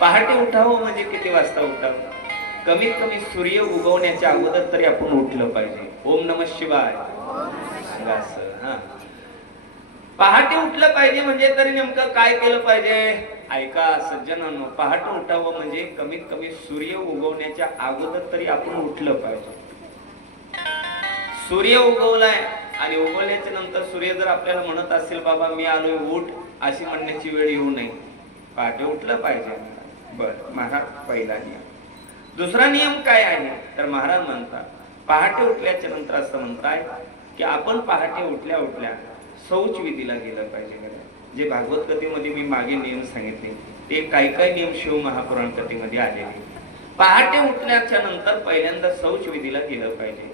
पहाटे उठावं म्हणजे किती वाजता उठावं? कमीत कमी सूर्य उगवण्याच्या अगोदर तरी आपण उठलं पाहिजे. ओम नमः शिवाय सांगा असं. पहाटे उठलं पाहिजे म्हणजे तरी नेमकं काय केलं पाहिजे? ऐका सज्जनांनो, पहाटे उठावं म्हणजे कमीत कमी सूर्य उगवण्याच्या अगोदर तरी आपण उठलं पाहिजे. सूर्य उगवलाय आणि उगवल्याच्या नंतर सूर्य जर आपल्याला म्हणत असेल बाबा मी आलोय उठ, अशी म्हणण्याची वेळ येऊ नये. पहाटे उठलं पाहिजे. बर, महाराज पहिला नियम. दुसरा नियम काय आहे तर महाराज म्हणतात, पहाटे उठल्याच्या नंतर असं म्हणताय की आपण पहाटे उठल्या उठल्या शौच विधीला गेलं पाहिजे. जे भागवत कथेमध्ये मी मागे नियम सांगितले ते काही नियम शिव महापुराण कथेमध्ये आलेले. पहाटे उठल्याच्या नंतर पहिल्यांदा शौच विधीला गेलं पाहिजे.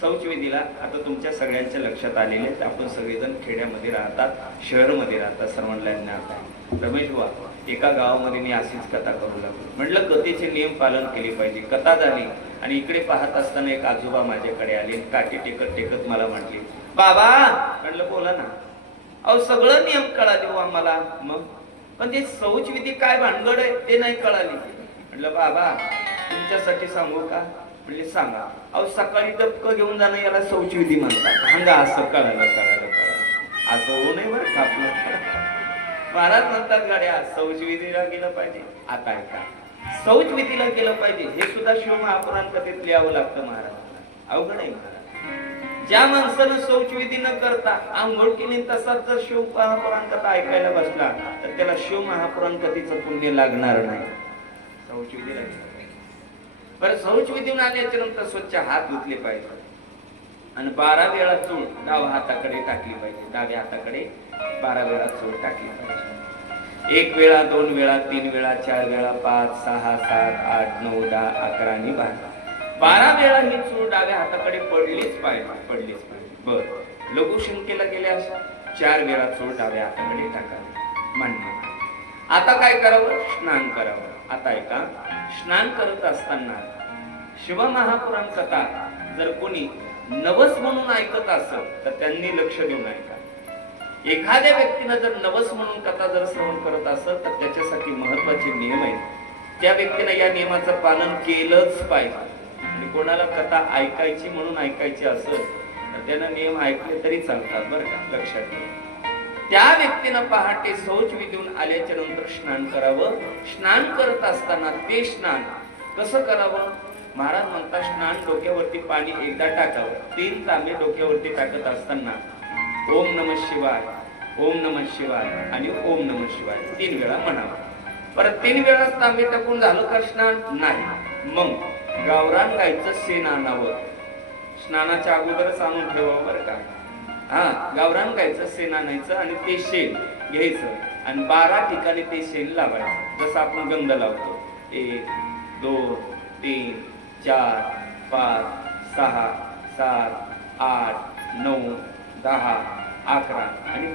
शौच विधीला आता तुमच्या सगळ्यांच्या लक्षात आलेले, आपण सगळेजण खेड्यामध्ये राहतात, शहरमध्ये राहतात, सर्वांना ज्ञात आहे. रमेश बाबा, एका गावामध्ये मी अशीच कथा करू लागलो. म्हटलं कथेचे नियम पालन केले पाहिजे. कथा झाली आणि इकडे पाहत असताना एक आजोबा माझ्याकडे आले, काठी टेकत टेकत मला म्हटले, बाबा. म्हटलं बोला ना. अहो सगळं नियम कळाले हो आम्हाला, मग पण ते शौच विधी काय भानगड आहे ते नाही कळाली. म्हटलं बाबा तुमच्यासाठी सांगू का? म्हणजे सांगा. अहो सकाळी दबकं घेऊन जाणं याला शौच विधी म्हणतात. सांगा असं कळालं असं होऊ नये बरं का आपलं. महाराज म्हणतात गाड्या शौच विधीला गेलं पाहिजे. आता ऐका, शौच विधीला गेलं पाहिजे हे सुद्धा शिव महापुराण कथेत लिहावं लागतं महाराज. अवघड आहे महाराज. ज्या माणसानं शौच विधी न करता आंघोळ केली तसाच जर शिव महापुराण कथा ऐकायला बसला तर त्याला शिव महापुराण कथेचं पुण्य लागणार नाही. शौच विधीला बरं, शौच विधीहून आल्याच्या नंतर स्वच्छ हात धुतले पाहिजे आणि 12 वेळा चूळ डाव्या हाताकडे टाकली पाहिजे. डाव्या हाताकडे 12 वेळा चूळ टाकली पाहिजे. 1 वेळा, 2 वेळा, 3 वेळा, 4 वेळा, 5, 6, 7, 8, 9, 10, 11 आणि 12 वेळा ही चूळ डाव्या हाताकडे पडलीच पाहिजे. बर, लघुशंकेला गेल्या 4 वेळा चूळ डाव्या हाताकडे टाकावी. मान्य. आता काय करावं? स्नान करावं. आता ऐका, स्नान करत असताना शिव महापुराण कथा जर कोणी नवस म्हणून ऐकत असेल तर त्यांनी लक्ष देऊन ऐका. एखाद्या व्यक्तीनं जर नवस म्हणून कथा जर श्रवण करत असेल तर त्याच्यासाठी महत्वाचे नियम आहेत. त्या व्यक्तीनं या नियमाचं पालन केलंच पाहिजे. आणि कोणाला कथा ऐकायची म्हणून ऐकायची असेल तर त्यानं नियम ऐकले तरी चालतात बरं का, लक्षात घ्या. त्या व्यक्तीनं पहाटे शौच विधीहून आल्याच्या नंतर स्नान करावं. स्नान करत असताना ते स्नान कसं करावं? महाराज म्हणतात, स्नान डोक्यावरती पाणी एकदा टाकावं. 3 तांबे डोक्यावरती टाकत असताना ओम नमः शिवाय, ओम नमः शिवाय आणि ओम नमः शिवाय 3 वेळा म्हणावं. परत 3 वेळा तांबे टाकून झालं का स्नान? नाही. मग गावरान गायचं शेण आणावं. स्नानाच्या अगोदरच आणून ठेवावं बरं का. गावरान गायचं शेण आणायचं आणि ते शेण घ्यायचं आणि 12 ठिकाणी ते शेण लावायचं. जसं आपण गंध लावतो. 1, 2, 3, 4, 5, 6, 7, 8, 9, 10, 11 आणि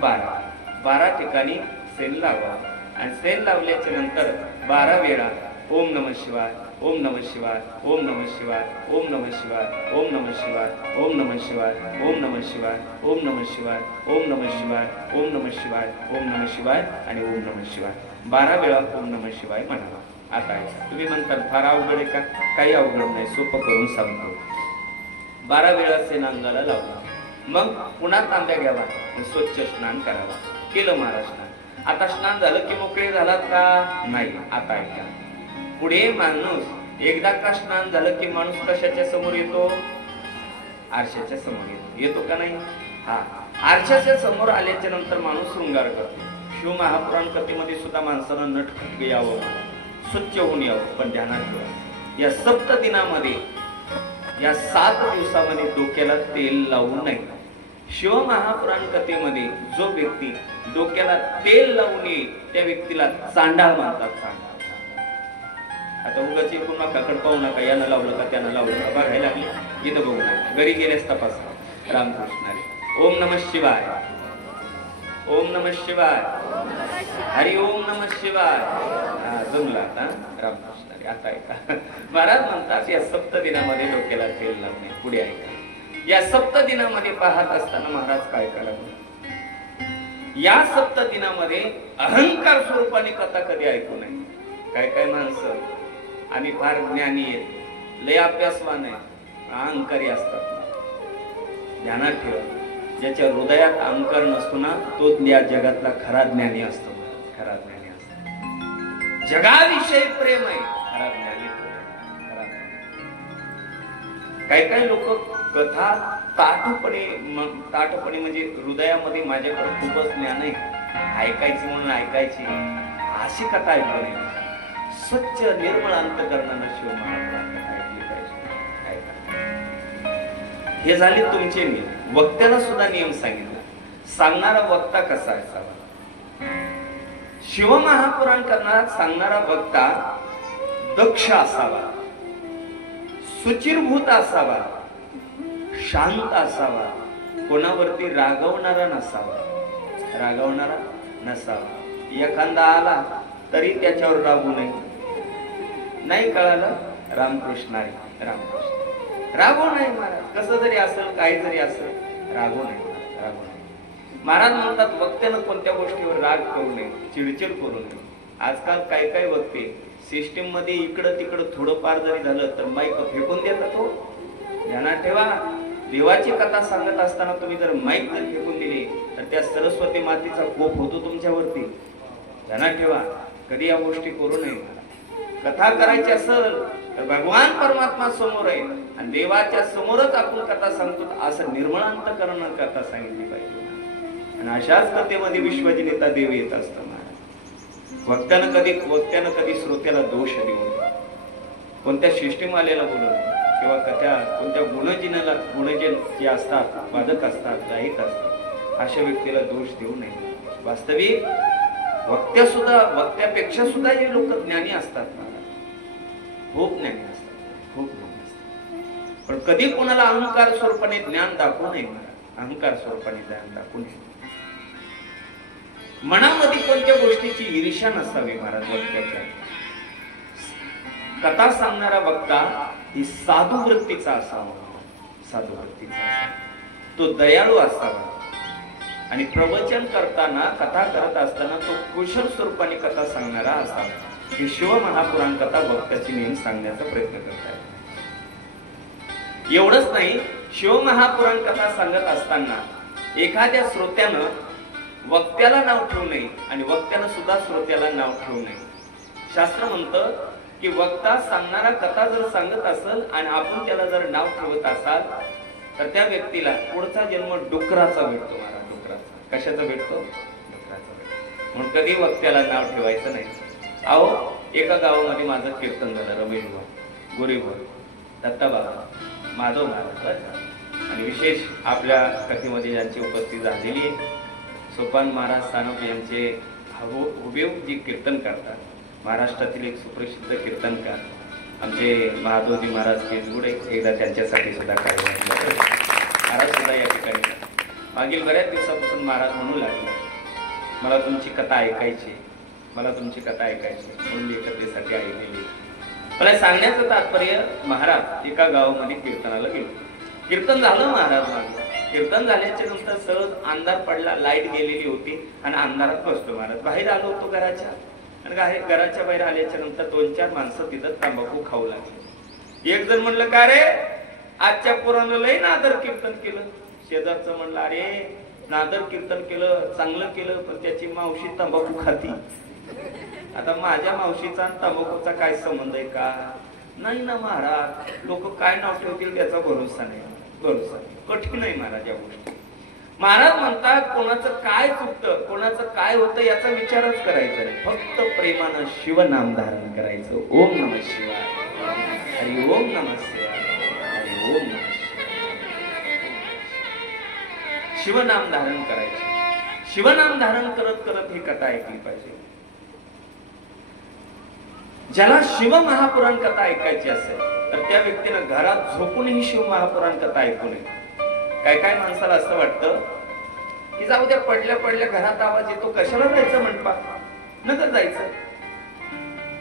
12 ठिकाणी शेण लावा. आणि शेण लावल्याच्या नंतर 12 वेळा ओम नमः शिवाय, ओम नमः शिवाय, ओम नमः शिवाय, ओम नमः शिवाय, ओम नमः शिवाय, ओम नमः शिवाय, ओम नमः शिवाय, ओम नमः शिवाय, ओम नमः शिवाय, ओम नमः शिवाय, ओम नमः शिवाय आणि ओम नमः शिवाय 12 वेळा ओम नमः शिवाय म्हणावा. आता तुम्ही म्हणताल फार अवघड आहे का? काही अवघड नाही, सोपं करून सांगतो. 12 वेळा सेनांगाला लावला, मग पुन्हा तांब्या घ्यावा, स्वच्छ स्नान करावा. केलं महाराज स्नान. आता स्नान झालं की मोकळे झालात का? नाही. आता ऐका, पुढे माणूस एकदा का स्नान झालं की माणूस कशाच्या समोर येतो? आरशाच्या समोर येतो. येतो का नाही? हा, आरशाच्या समोर आल्याच्या नंतर माणूस शृंगार करतो. शिव महापुराण कथेमध्ये सुद्धा माणसानं नटखट यावं, स्वच्छ होऊन यावं. पण ध्यानात ठेवा, या सप्त दिनामध्ये, या 7 दिवसामध्ये डोक्याला तेल लावू नये. शिव महापुराण कथेमध्ये जो व्यक्ती डोक्याला तेल लावून येईल त्या व्यक्तीला चांडाळ म्हणतात. चांडाळ. आता उगाच एकूण नका, पाहू नका, यानं लावलं का त्यानं लावलं का बघायला लागले, इथं बघू नका, घरी गेल्यास तपासा. रामकृष्ण. ओम नमः शिवाय, ओम नमः शिवाय, हरि ओम नमः शिवाय. जमला आता. रामकृष्ण. आता ऐका, महाराज म्हणतात या सप्त दिनामध्ये डोक्याला तेल लावणे. पुढे ऐका, या सप्त दिनामध्ये पाहत असताना महाराज काय करावं? या सप्त दिनामध्ये अहंकार स्वरूपाने कथा कधी ऐकू नये. काय काय माणसं आम्ही फार ज्ञानी आहेत, लय अभ्यासवान आहे, अहंकारी असतात. ध्यानात ठेवा, ज्याच्या हृदयात अहंकार नसतो ना, तो या जगातला खरा ज्ञानी असतो. खरा ज्ञानी असतो. जगाविषयी प्रेम आहे, खरा ज्ञानी. काही काही लोक कथा ताठपणे म्हणजे हृदयामध्ये माझ्याकडे खूपच ज्ञान आहे, ऐकायची म्हणून ऐकायची, अशी कथा ऐकू नये. स्वच्छ निर्मळ अंतकरणानं शिव महापुराण कथा ऐकली पाहिजे. ऐका, हे झाले तुमचे नियम. वक्त्याला सुद्धा नियम सांगितला. सांगणारा वक्ता कसा असावा? शिव महापुराण करणारा सांगणारा वक्ता दक्ष असावा, सुचिरभूत असावा, शांत असावा, कोणावरती रागवणारा नसावा. रागवणारा नसावा. एखादा आला तरी त्याच्यावर रागू नये. नाही कळालं? रामकृष्ण आहे. रामकृष्ण. रागू नाही महाराज. कसं जरी असेल, काही जरी असेल, रागू नाही. रागू नाही. महाराज म्हणतात वक्त्यानं कोणत्या गोष्टीवर राग करू नये, चिडचिड करू नये. आजकाल काही काही वक्ते सिस्टीम मध्ये इकडं तिकडं थोडंफार जरी झालं तर माईक फेकून देतात. हो, ध्यानात ठेवा, देवाची कथा सांगत असताना तुम्ही जर माईक जर फेकून दिली तर त्या सरस्वती मातेचा कोप होतो तुमच्यावरती. ध्यानात ठेवा, कधी या गोष्टी करू नये. कथा करायची असेल तर भगवान परमात्मा समोर आहे आणि देवाच्या समोरच आपण कथा सांगतो, असं निर्मळ अंतकरणानं कथा सांगितली पाहिजे. आणि अशाच कथेमध्ये विश्वजिनेता देव येत असतो. वक्त्यानं कधी श्रोत्याला दोष देऊ नये, कोणत्या सिस्टीम आलेला बोलू नये, किंवा कोणत्या गुणजन जे असतात, वादक असतात, गायक असतात, अशा व्यक्तीला दोष देऊ नये. वास्तविक वक्त्यापेक्षा सुद्धा हे लोक ज्ञानी असतात. खूप ज्ञानी असतात, खूप ज्ञानी असतात. पण कधी कोणाला अहंकार स्वरूपाने ज्ञान दाखवू नये. अहंकार स्वरूपाने ज्ञान दाखवू नये. मनामध्ये कोणत्या गोष्टीची ईर्ष्या नसावी. महाराज वक्त्याच्या कथा सांगणारा वक्ता ही साधू वृत्तीचा असावा. साधू वृत्तीचा असावा. तो दयाळू असावा. आणि प्रवचन करताना, कथा करत असताना तो कुशल स्वरूपाने कथा सांगणारा असावा. हे शिव महापुराण कथा वक्त्याची नेम सांगण्याचा प्रयत्न करत आहे. एवढंच नाही, शिव महापुराण कथा सांगत असताना एखाद्या श्रोत्यानं वक्त्याला नाव ठेवू नये आणि वक्त्यानं सुद्धा श्रोत्याला नाव ठेवू नये. शास्त्र म्हणतं की वक्ता सांगणारा कथा जर सांगत असेल आणि आपण त्याला जर नाव ठेवत असाल तर त्या व्यक्तीला पुढचा जन्म डुकराचा भेटतो. मला डुकराचा. कशाचा भेटतो? डुकराचा भेटतो. म्हणून कधी वक्त्याला नाव ठेवायचं नाही. अहो, एका गावामध्ये माझं कीर्तन झालं. रमेश भाऊ, गोरेभाऊ, दत्ताबाबा, माधव महाराज आणि विशेष आपल्या कथेमध्ये ज्यांची उपस्थिती झालेली आहे, सोपान महाराज सानप यांचे हुबेहूब जे कीर्तन करतात, महाराष्ट्रातील एक सुप्रसिद्ध कीर्तनकार आमचे महादेवजी महाराज केसगुडे, एकदा त्यांच्यासाठी सुद्धा कार्यक्रम महाराज सुद्धा या ठिकाणी मागील बऱ्याच दिवसापासून महाराज म्हणू लागले, मला तुमची कथा ऐकायची, मला तुमची कथा ऐकायची, म्हणून एकत्रेसाठी ऐकलेली. मला सांगण्याचं तात्पर्य, महाराज एका गावामध्ये कीर्तनाला गेलो. कीर्तन झालं महाराज माझं. कीर्तन झाल्याच्या नंतर सहज अंधार पडला, लाईट गेलेली होती आणि अंधारात बसलो महाराज. बाहेर आलो होतो घराच्या, आणि घराच्या बाहेर आल्याच्या नंतर 2-4 माणसं तिथं तंबाखू खाऊ लागली. एक जण म्हणलं, का रे आजच्या पोरानं लय नादर कीर्तन केलं. शेजारचं म्हणलं, अरे नादर कीर्तन केलं, चांगलं केलं, पण त्याची मावशी तंबाखू खाती. आता माझ्या मावशीचा आणि तंबाखूचा काय संबंध आहे का? नाही ना महाराज, लोक काय नाव ठेवतील त्याचा भरोसा नाही. भरोसा कठीण आहे महाराज या गोष्टी. महाराज म्हणतात, कोणाचं काय चुकतं, कोणाचं काय होतं याचा विचारच करायचा नाही. फक्त प्रेमानं शिवनाम धारण करायचं. ओम नमः शिवाय, हरि ओम नमः शिवाय, हरि ओम नमः शिवाय. शिवनाम धारण करायचं. शिवनाम धारण करत करत ही कथा ऐकली पाहिजे. ज्याला शिव महापुराण कथा ऐकायची असेल तर त्या व्यक्तीनं घरात झोपूनही शिव महापुराण कथा ऐकू नये. काय काय माणसाला असं वाटतं की जाऊ द्या, पडल्या पडल्या घरात आवाज येतो, कशाला जायचं म्हणतात, नका जायचं,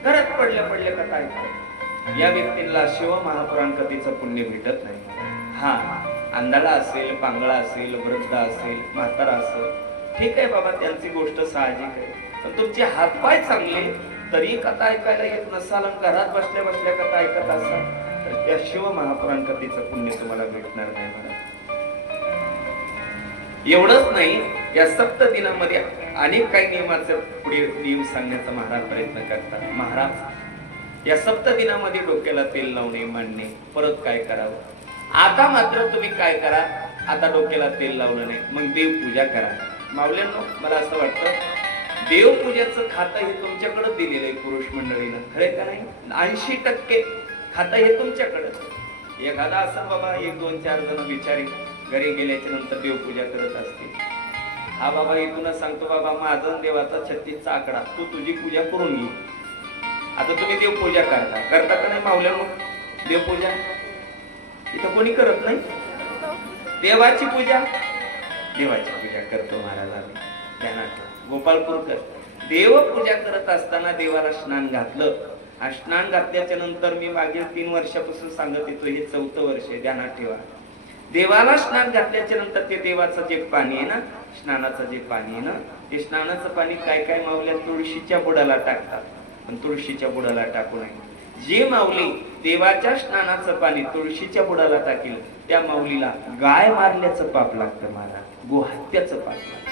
घरात पडल्या पडल्या कथा ऐकतात. या व्यक्तीला शिव महापुराण कथेचं पुण्य भेटत नाही. हा, अंधाळा असेल, पांगळा असेल, वृद्ध असेल, म्हातारा असेल, ठीक आहे बाबा, त्यांची गोष्ट साहजिक आहे. पण तुमचे हातपाय चांगले तरी कथा ऐकायला येत नसाल, घरात बसल्या बसल्या कथा ऐकत असाल तर त्या शिव महापुराण कथेचं पुण्य तुम्हाला भेटणार नाही महाराज. एवढंच नाही, या सप्त दिनामध्ये अनेक काही नियमाचे पुढे नियम सांगण्याचा महाराज प्रयत्न करतात. महाराज या सप्त दिनामध्ये डोक्याला तेल लावणे, मांडणे, परत काय करावं. आता मात्र तुम्ही काय करा, आता डोक्याला तेल लावलं नाही, मग देवपूजा करा. मावल्यांनो, मला असं वाटतं देवपूजेचं खातं हे तुमच्याकडे दिलेलं आहे पुरुष मंडळीनं, खरे का नाही? 80% खातं हे तुमच्याकडे. एखादा असं बाबा 1-2-4 जण बिचारी घरी गेल्याच्या नंतर देवपूजा करत असते. हा बाबा इथूनच सांगतो, बाबा माझा देवाचा 36चा आकडा, तू तुझी पूजा करून घे. आता तुम्ही देवपूजा करता का नाही मावल्यानो? देवपूजा इथं कोणी करत नाही. देवाची पूजा, देवाची पूजा करतो महाराज आम्ही. ध्यानात गोपाळपूरकर देवपूजा करत असताना देवाला स्नान घातलं. स्नान घातल्याच्या नंतर मी मागील 3 वर्षापासून सांगत येतो, हे 4थं वर्ष आहे, ध्यानात ठेवा. देवाला स्नान घातल्याच्या नंतर ते देवाचं जे पाणी आहे ना, स्नानाचं जे पाणी आहे ना, ते स्नानाचं पाणी काय काय माऊल्या तुळशीच्या बुडाला टाकतात, पण तुळशीच्या बुडाला टाकू नये. जे माऊली देवाच्या स्नानाचं पाणी तुळशीच्या बुडाला टाकील त्या माऊलीला गाय मारल्याचं पाप लागतं महाराज, गोहत्याचं पाप लागतं.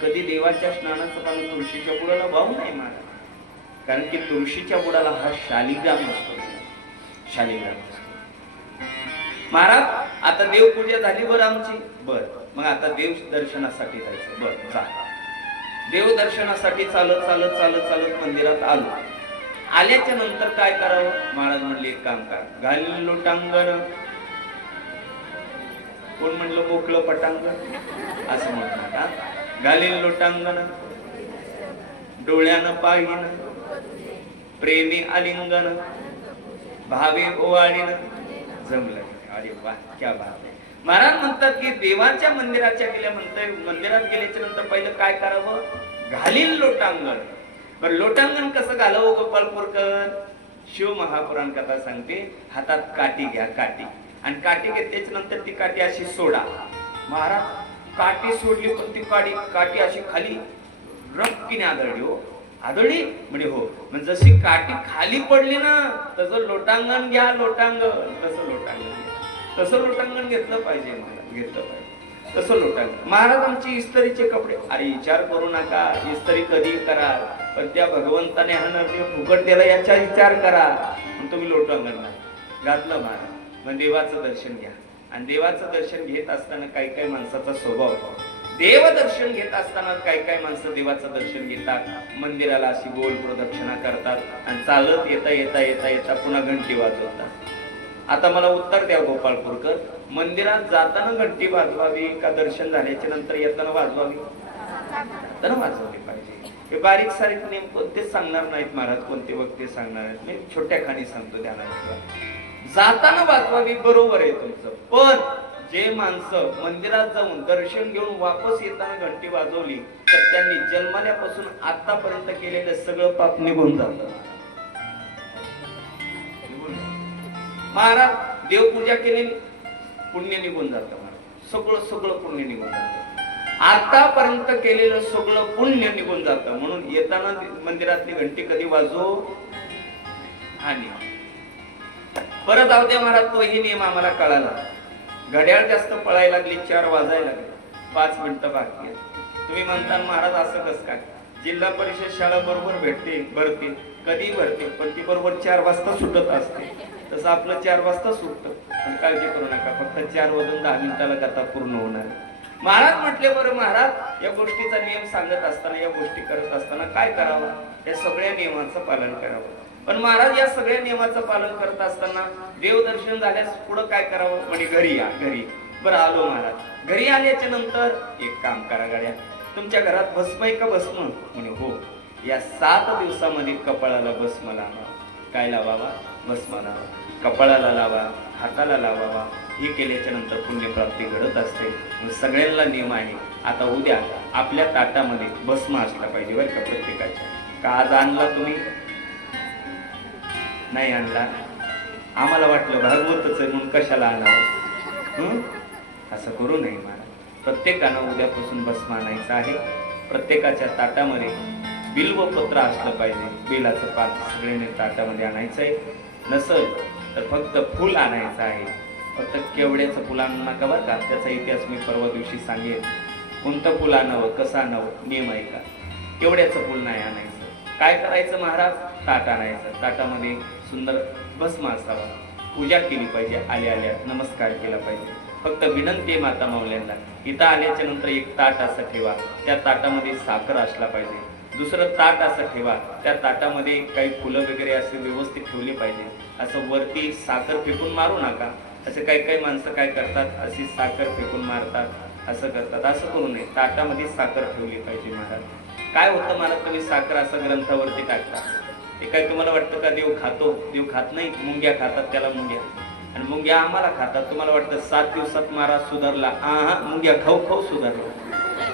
कधी देवाच्या स्नानाचं पाणी तुळशीच्या बुडाला वाहू नाही महाराज, कारण की तुळशीच्या बुडाला हा शालिग्राम असतो, शालिग्राम असतो. महाराज आता देवपूजा झाली बरं आमची, बर मग आता देव दर्शनासाठी जायचं. बर जा. देव दर्शनासाठी चालत चालत चालत चालत मंदिरात आलो. आल्याच्या नंतर काय करावं? महाराज म्हणले एक काम करा, घालील लोटांगण. कोण म्हणलं मोकळं पटांगण असं म्हणतात. घालील लोटांगण, डोळ्यानं पाहिन, प्रेमी आलिंगन, भावे ओवाळीन, जमलं. अरे वा, क्या बात आहे. महाराज म्हणतात की देवाच्या मंदिराच्या मंदिरात गेल्याच्या नंतर पहिलं काय करावं? घालील लोटांगण. बरं लोटांगण कसं घालावं गोपाळपूरकर? शिव महापुराण कथा सांगते. हातात काठी घ्या, काठी, आणि काठी घेतल्याच्या नंतर ती काठी अशी सोडा. महाराज काठी सोडली पण ती काठी अशी खाली रक्कीने आदळली. हो आदळली म्हणजे हो, म्हणजे जशी काठी खाली पडली ना तसं लोटांगण घ्या, लोटांगण तसं लोटांगण घ्या, तसं लोटांगण घेतलं पाहिजे महाराज, घेतलं पाहिजे तसं लोटांगण. महाराज आमची इस्त्रीचे कपडे, अरे विचार करू नका इस्त्री कधी करा, पण त्या भगवंताने हा नरदेव फुकट दिला याचा विचार करा. तुम्ही लोटांगण घातलं महाराज, मग देवाचं दर्शन घ्या. आणि देवाचं दर्शन घेत असताना काही काही माणसाचा स्वभाव, देव दर्शन घेत असताना काही काही माणसं देवाचं दर्शन घेतात, मंदिराला अशी गोल प्रदक्षिणा करतात आणि चालत येता येता येता येता पुन्हा घंटी वाजवतात. आता मला उत्तर द्या गोपाळपूरकर, मंदिरात जाताना घंटी वाजवावी का दर्शन झाल्याच्या नंतर येताना वाजवावी? तर वाजवली पाहिजे. हे बारीक सारीक नेम कोणतेच सांगणार नाहीत महाराज, कोणते वक्ते सांगणार आहेत, मी छोट्या खाणी सांगतो ध्यानात. जाताना वाजवावी, बरोबर आहे तुमचं, पण जे माणसं मंदिरात जाऊन दर्शन घेऊन वापस येताना घंटी वाजवली तर त्यांनी जन्मल्यापासून आतापर्यंत केलेलं सगळं पाप निघून जातं. महाराज देवपूजा केलेली पुण्य निघून जातं, सगळं सगळं पुण्य निघून जातं. आतापर्यंत केलेलं सगळं पुण्य निघून जातं. म्हणून येताना मंदिरातली घंटी कधी वाजो हा नियम. परत जाऊ द्या महाराज, तोही नियम आम्हाला कळाला. घड्याळ जास्त पळायला लागली, 4 वाजायला लागले, 5 मिनिटं बाकी आहे. तुम्ही म्हणता महाराज असं कसं काय? जिल्हा परिषद शाळा बरोबर भरते, कधी भरते, पण ती बरोबर 4 वाजता सुटत असते. तसं आपलं 4 वाजता सुटतं. पण काळजी करू नका, फक्त 4 वाजून 10 मिनिटाला कथा पूर्ण होणार. महाराज म्हटले, बरं महाराज या गोष्टीचा नियम सांगत असताना, या गोष्टी करत असताना काय करावं? या सगळ्या नियमांचं पालन करावं. पण महाराज या सगळ्या नियमाचं पालन करत असताना देवदर्शन झाल्यास पुढं काय करावं? म्हणजे घरी या. घरी बरं आलो महाराज. घरी आल्याच्या नंतर एक काम करा गाड्या, तुमच्या घरात भस्म आहे का? भस्म म्हणे हो. या 7 दिवसामध्ये कपाळाला भस्म लावा. काय लावावा? भस्म लावा. कपाळाला लावा, हाताला लावावा. हे केल्याच्या नंतर पुण्यप्राप्ती घडत असते. सगळ्यांना नियम आहे. आता उद्या आपल्या ताटामध्ये भस्म असला पाहिजे बरं का प्रत्येकाच्या. का आज आणला तुम्ही? नाही आणला. आम्हाला वाटलं भागवतच आहे म्हणून कशाला आणावं. असं करू नये महाराज. प्रत्येकानं उद्यापासून भस्म आणायचं आहे. प्रत्येकाच्या ताटामध्ये बिल्वपत्र असलं पाहिजे. बेलाचं पान सगळ्यांनी ताटामध्ये आणायचं आहे. नसल तर फक्त फुल आणायचं आहे. फक्त केवड्याचं फुल आणू नका बरं का. त्याचा इतिहास मी परवा दिवशी सांगेन. कोणतं फुल आणावं, कसं आणावं, नियम आहे का? केवड्याचं फुल नाही आणायचं. काय करायचं महाराज? ताट आणायचं. ताटामध्ये सुंदर भस्म असावा. पूजा केली पाहिजे. आल्या आल्या नमस्कार केला पाहिजे. फक्त विनंती आहे माता माऊल्यांना, इथं आल्याच्या नंतर एक ताट असं ठेवा. त्या ताटामध्ये साखर असला पाहिजे. दुसरं ताट असं ठेवा. त्या ताटामध्ये काही फुलं वगैरे असे व्यवस्थित ठेवली पाहिजे. असं वरती साखर फेकून मारू नका. असं काही माणसं काय करतात, अशी साखर फेकून मारतात, असं करतात. असं करू नये. ताटामध्ये साखर ठेवली पाहिजे महाराज. काय होतं महाराज, तुम्ही साखर असं ग्रंथावरती टाकता. ते काय तुम्हाला वाटतं का देव खातो? देव खात नाही. मुंग्या खातात, त्याला मुंग्या. आणि मुंग्या आम्हाला खातात. तुम्हाला वाटतं 7 दिवसात महाराज सुधारला? मुंग्या खाऊ खाऊ सुधारला.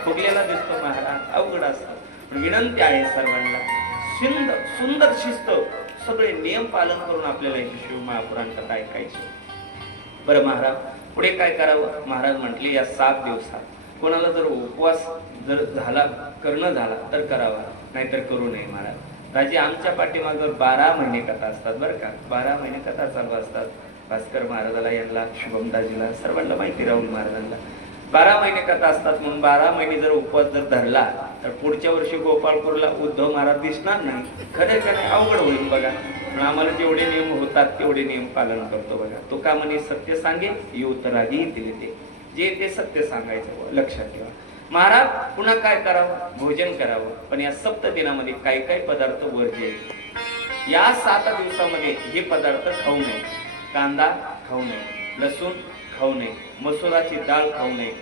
फुगलेला दिसतो महाराज. अवघड असतात. पण विनंती आहे सर्वांना, सुंदर शिस्त, सगळे नियम पालन करून आपल्याला ही शिव महापुराण कथा ऐकायची. बरं महाराज पुढे काय करावं? महाराज म्हटले या 7 दिवसात कोणाला जर उपवास जर झाला, करणं झाला तर करावा, नाहीतर करू नये महाराज. राजे आमच्या पाठीमागं 12 महिने कथा असतात बरं का. 12 महिने कथा चालू असतात. भास्कर महाराजाला, यांना शुभमदाजीला, सर्वांना माहिती, राहुल महाराजांना 12 महिने कथा असतात. म्हणून 12 महिने जर उपवास जर धरला तर पुढच्या वर्षी गोपाळपूरला उद्धव महाराज दिसणार नाही. खरे खरे अवघड होईल बघा. पण आम्हाला जेवढे नियम होतात तेवढे नियम पालन करतो बघा. तो का म्हणे सत्य सांगे येऊ तर रागी दिले ते, जे ते सत्य सांगायचं लक्षात ठेवा. महाराज पुन्हा काय करावं? भोजन करावं. पण या 7 दिनामध्ये काही पदार्थ वर्ज्य आहेत. या 7 दिवसामध्ये हे पदार्थ खाऊ नये. कांदा खाऊ नये, लसूण खाऊ नये, मसुराची डाळ खाऊ नये.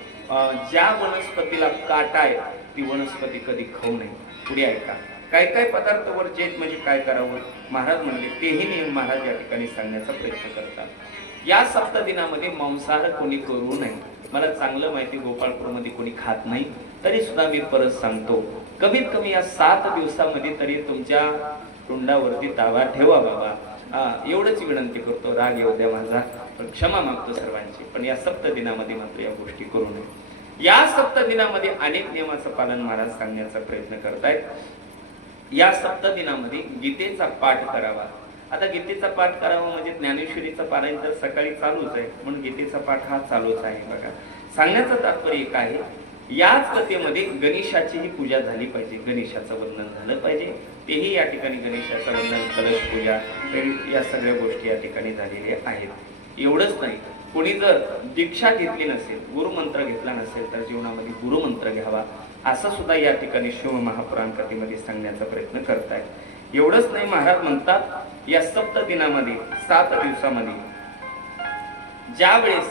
ज्या वनस्पतीला काटा आहे ती वनस्पती कधी खाऊ नये. पुढे ऐका. काय पदार्थ वर्ज्य आहेत म्हणजे काय करावं? महाराज म्हणले तेही नियम महाराज या ठिकाणी सांगण्याचा प्रयत्न करतात. या 7 दिनामध्ये मांसाहार कोणी करू नये. मला चांगलं माहिती गोपाळपूरमध्ये कोणी खात नाही, तरी सुद्धा मी परत सांगतो, कमीत कमी या 7 दिवसामध्ये तरी तुमच्या तोंडावरती ताबा ठेवा बाबा. एवढंच विनंती करतो. राग येऊ द्या माझा, पण क्षमा मागतो सर्वांची. पण या 7 दिनामध्ये मात्र या गोष्टी करू नये. या 7 दिनामध्ये अनेक नियमाचं पालन महाराज सांगण्याचा प्रयत्न करतायत. या 7 दिनामध्ये गीतेचा पाठ करावा. आता गीतेचा पाठ करावा म्हणजे ज्ञानेश्वरीचं पारायण तर सकाळी चालूच आहे, म्हणून गीतेचा पाठ हा चालूच आहे बघा. सांगण्याचं तात्पर्य एक आहे, याच कथेमध्ये गणेशाचीही पूजा झाली पाहिजे. गणेशाचं वंदन झालं पाहिजे. तेही या ठिकाणी गणेशाचं वंदन, कलश पूजा, या सगळ्या गोष्टी या ठिकाणी झालेल्या आहेत. एवढंच नाही, कोणी जर दीक्षा घेतली नसेल, गुरुमंत्र घेतला नसेल तर जीवनामध्ये गुरुमंत्र घ्यावा, असं सुद्धा या ठिकाणी शिव महापुराण कथेमध्ये सांगण्याचा प्रयत्न करतायत. एवढंच नाही, महाराज म्हणतात या 7 दिनामध्ये 7 दिवसामध्ये ज्या वेळेस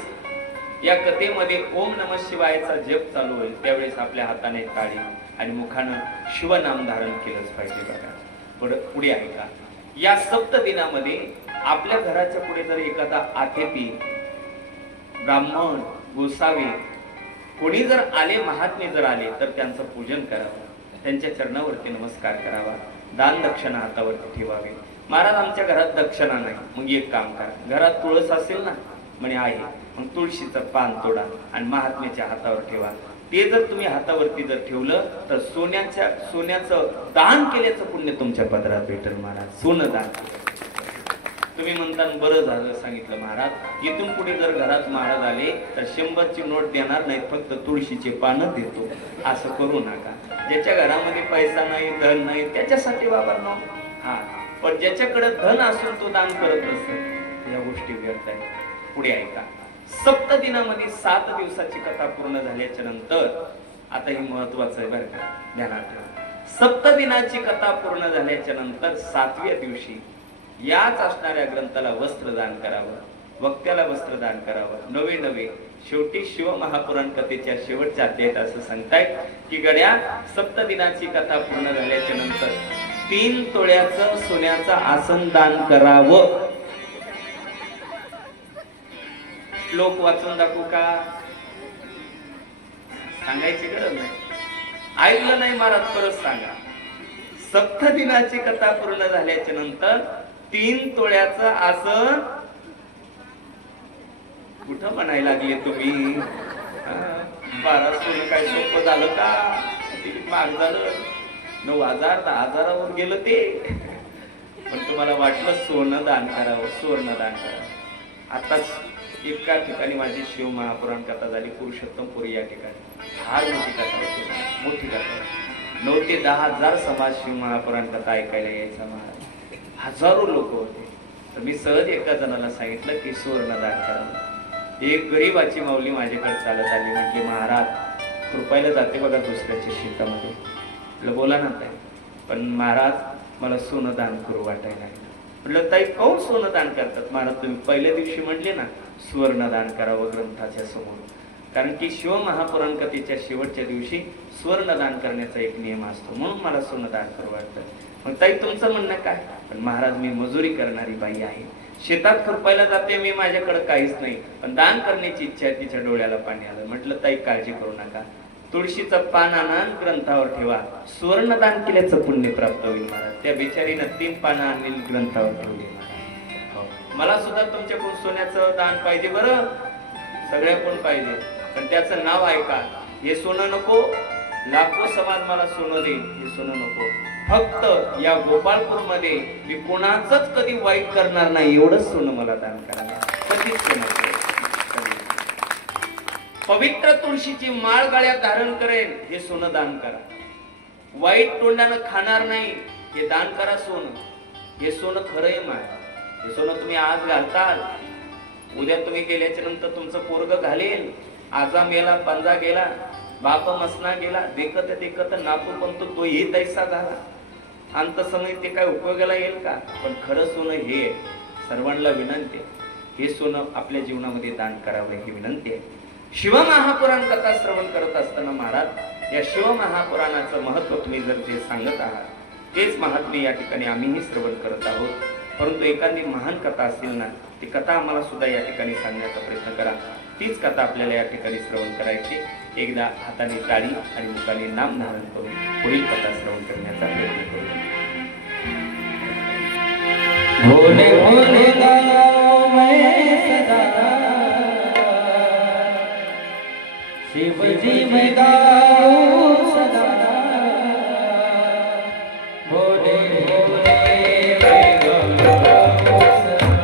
या कथेमध्ये ओम नमः शिवायचा जप चालू होईल त्यावेळेस आपल्या हाताने टाळी आणि मुखानं शिवनाम धारण केलंच पाहिजे बघा. पुढे आहे का, या 7 दिनामध्ये आपल्या घराच्या पुढे जर एखादा आतेती, ब्राह्मण, गोसावी कोणी जर आले, महात्मे जर आले तर त्यांचं पूजन करावं, त्यांच्या चरणावरती नमस्कार करावा, दान दक्षिणा हातावरती ठेवावे. महाराज आमच्या घरात दक्षिणा नाही. मग एक काम करा, घरात तुळस असेल ना, म्हणे आहे, मग तुळशीचं पान तोडा आणि महात्म्याच्या हातावर ठेवा. ते जर तुम्ही हातावरती जर ठेवलं तर सोन्याचं दान केल्याचं पुण्य तुमच्या पदरात भेटेल महाराज. सोनं दान. तुम्ही म्हणता बरं झालं सांगितलं महाराज. इथून पुढे जर घरात महाराज आले तर 100ची नोट देणार नाही, फक्त तुळशीचे पानं देतो. असं करू नका. ज्याच्या घरामध्ये पैसा नाही, धन नाही, त्याच्यासाठी बाबांनो. हा, पण ज्याच्याकडे धन असून तो दान करत नसतो, या गोष्टी व्यर्थ आहेत. पुढे ऐका. सप्तदिनामध्ये 7 दिवसाची कथा पूर्ण झाल्याच्या नंतर, आता हे महत्वाचं आहे बरं का, ध्यानात ठेवा. सप्तदिनाची कथा पूर्ण झाल्याच्या नंतर 7व्या दिवशी याच असणाऱ्या ग्रंथाला वस्त्रदान करावं, वक्त्याला वस्त्रदान करावं. नवे शेवटी शिवमहापुराण कथेच्या शेवटच्या अध्यायात असं सांगतायत की गड्या, सप्तदिनाची कथा पूर्ण झाल्याच्या नंतर 3 तोळ्याचं सोन्याचं आसन दान करावं. श्लोक वाचून दाखवू का? सांगायची गरज नाही. ऐकलं नाही महाराज, परत सांगा. सप्तदिनाची कथा पूर्ण झाल्याच्या नंतर 3 तोळ्याचं आसन. कुठं म्हणायला लागले तुम्ही? 12 सोनं काय सोपं झालं का? महाग झालं. 9,000 10,000वर गेलं ते. पण तुम्हाला वाटलं सोनं दान करावं, सुवर्ण दान करावं. आताच एका ठिकाणी माझी शिव महापुराण कथा झाली, पुरुषोत्तमपुरी या ठिकाणी. फार मोठी कथा होती, मोठी कथा. 9 ते 10,000 समाज शिव महापुराण कथा ऐकायला यायचा महाराज. हजारो लोक होते. तर मी सहज एका जणाला सांगितलं की सुवर्ण दान करावं. एक गरीबाची माऊली माझ्याकडे चालत आली, म्हटली महाराज कृपायला जाते बघा दुसऱ्याच्या शेतामध्ये. म्हटलं बोला ना ताई. पण महाराज मला सोनं दान करू वाटायला लागलं. म्हटलं ताई काऊन सोनं दान करतात? महाराज तुम्ही पहिल्या दिवशी म्हणले ना सुवर्ण दान करावं ग्रंथाच्या समोर. कारण की शिव महापुराण कथेच्या शेवटच्या दिवशी सुवर्ण दान करण्याचा एक नियम असतो, म्हणून मला सोनं दान करू वाटतं. मग ताई तुमचं म्हणणं काय? पण महाराज मी मजुरी करणारी बाई आहे, शेतात खुरपायला जाते मी, माझ्याकडे काहीच नाही, पण दान करण्याची इच्छा आहे. तिच्या डोळ्याला पाणी आलं. म्हटलं ताई काळजी करू नका, तुळशीचं पान आणा, ग्रंथावर ठेवा, सुवर्ण दान केल्याचं पुण्य प्राप्त होईल महाराज. त्या बिचारीनं 3 पानं आणली, ग्रंथावर ठेवली महाराज. मला सुद्धा तुमच्याकडून सोन्याचं दान पाहिजे बरं, सगळ्या कोण पाहिजे, पण त्याचं नाव ऐका. हे सोनं नको, लाखो समाज मला सोनं देईल, हे सोनं नको. फक्त या गोपाळपूर मध्ये मी कोणाचंच कधी वाईट करणार नाही, एवढंच सोनं मला दान करा. कधीच सोनं. पवित्र तुळशीची माळ गळ्यात धारण करेन, हे सोनं दान करा. वाईट तोंडानं खाणार नाही, हे दान करा सोनं. हे सोनं खरंय माय. हे सोनं तुम्ही आज घालताल, उद्या तुम्ही गेल्याच्या नंतर तुमचं पोरग घालेल. आजा मेला, पंजा गेला, बाप मसना गेला, देखत नापू पण तोही तैसा झाला. अंत समय ते काय उपयोगाला येईल का? पण खरं सोनं हे सर्वांना विनंती आहे, हे सोनं आपल्या जीवनामध्ये दान करावं ही विनंती आहे. शिवमहापुराण कथा श्रवण करत असताना महाराज या शिवमहापुराणाचं महत्व तुम्ही जर जे सांगत आहात तेच महात्म्य या ठिकाणी आम्हीही श्रवण करत आहोत. परंतु एखादी महान कथा असेल ना, ती कथा आम्हाला सुद्धा या ठिकाणी सांगण्याचा प्रयत्न करा. तीच कथा आपल्याला या ठिकाणी श्रवण करायची. एकदा हाताने टाळी आणि मुखाने नाम धारण करून पुढील कथा श्रवण करण्याचा प्रयत्न करू. भोले भोले गाओ मैं सदा, शिव जी मैं गाओ सदा. भोले भोले मैं गाओ सदा,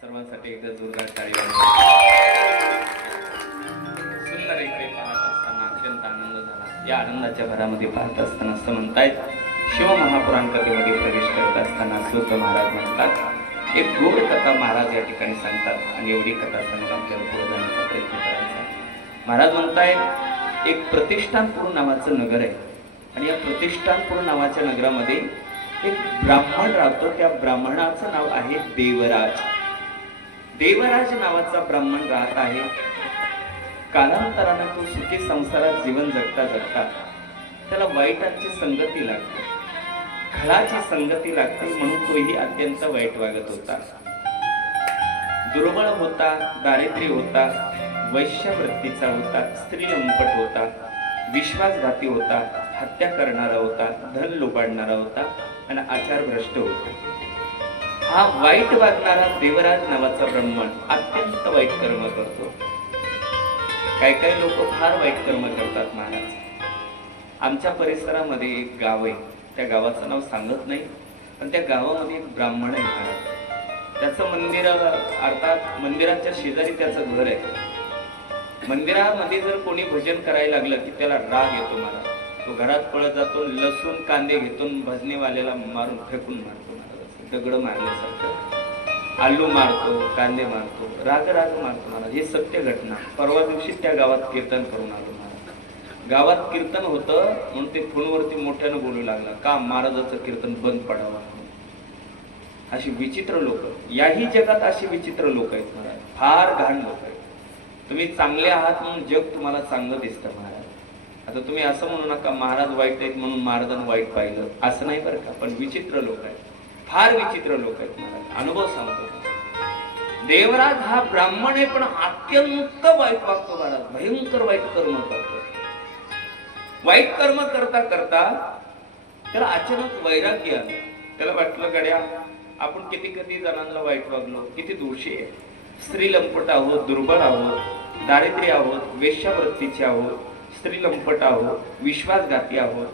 सर्वांसाठी एकदा जोरदार टाळी सुंदर इकडे पाहत असताना अत्यंत आनंद झाला. या आनंदाच्या भरामध्ये पाहत असताना असं म्हणतायत, शिवमहापुराण कथेमध्ये प्रवेश करत असताना असं महाराज म्हणतात, एक गोड कथा महाराज या ठिकाणी सांगतात आणि एवढी कथा सांगून आपल्याला पुढे जाण्याचा प्रयत्न करायचा. महाराज म्हणतायत, एक प्रतिष्ठानपूर नावाचं नगर आहे आणि या प्रतिष्ठानपूर नावाच्या नगरामध्ये एक ब्राह्मण राहतो. त्या ब्राह्मणाचं नाव आहे देवराज. देवराज नावाचा ब्राह्मण राहत आहे. कालांतराने तो सुखी संसारात जीवन जगता जगता त्याला वाईटांची संगती लागते, खळाची संगती लागते, म्हणून तोही अत्यंत वाईट वागत होता. दुर्बळ होता, दारिद्र्य होता, वैश्यवृत्तीचा होता, स्त्रीलंपट होता, विश्वासघाती होता, हत्या करणारा होता, धन लुबाडणारा होता आणि आचार भ्रष्ट होता. हा वाईट वागणारा देवराज नावाचा ब्राह्मण अत्यंत वाईट कर्म करतो. काही काही लोक फार वाईट कर्म करतात महाराज. आमच्या परिसरामध्ये एक गाव आहे, त्या गावाचं नाव सांगत नाही, पण त्या गावामध्ये एक ब्राह्मण आहे महाराज. त्याचं मंदिर अर्थात मंदिराच्या शेजारी त्याचं घर आहे. मंदिरामध्ये जर कोणी भजन करायला लागलं की त्याला राग येतो महाराज. तो घरात पळत जातो, लसूण कांदे घेतो, भजनीवाल्याला मारून फेकून मारतो महाराज. दगड मारल्यासारखं आलू मारतो, कांदे मारतो, राग मारतो महाराज. हे सत्य घटना. परवा दिवशी त्या गावात कीर्तन करून आलो महाराज. गावात कीर्तन होतं म्हणून ते फोनवरती मोठ्यानं बोलू लागला, का महाराजाचं कीर्तन बंद पडावं. अशी विचित्र लोक, याही जगात अशी विचित्र लोक आहेत महाराज, फार घाण लोक आहेत. तुम्ही चांगले आहात म्हणून जग तुम्हाला चांगलं दिसतं महाराज. आता तुम्ही असं म्हणू नका महाराज वाईट आहेत म्हणून महाराजांना वाईट पाहिलं, असं नाही बरं का. पण विचित्र लोक आहेत, फार विचित्र लोक आहेत महाराज. अनुभव सांगतो, देवराज हा ब्राह्मण आहे पण अत्यंत वाईट वागतो महाराज, भयंकर वाईट कर्म करतो. वाईट कर्म करता करता त्याला अचानक वैराग्य आलं. त्याला वाटलं गड्या आपण किती किती जणांना वाईट वागलो, किती दोषी आहे. स्त्री लंपट आहोत, दुर्बळ आहोत, दारिद्र्य आहोत, वेश्यावृत्तीचे आहोत, स्त्री लंपट आहोत, विश्वासघाती आहोत,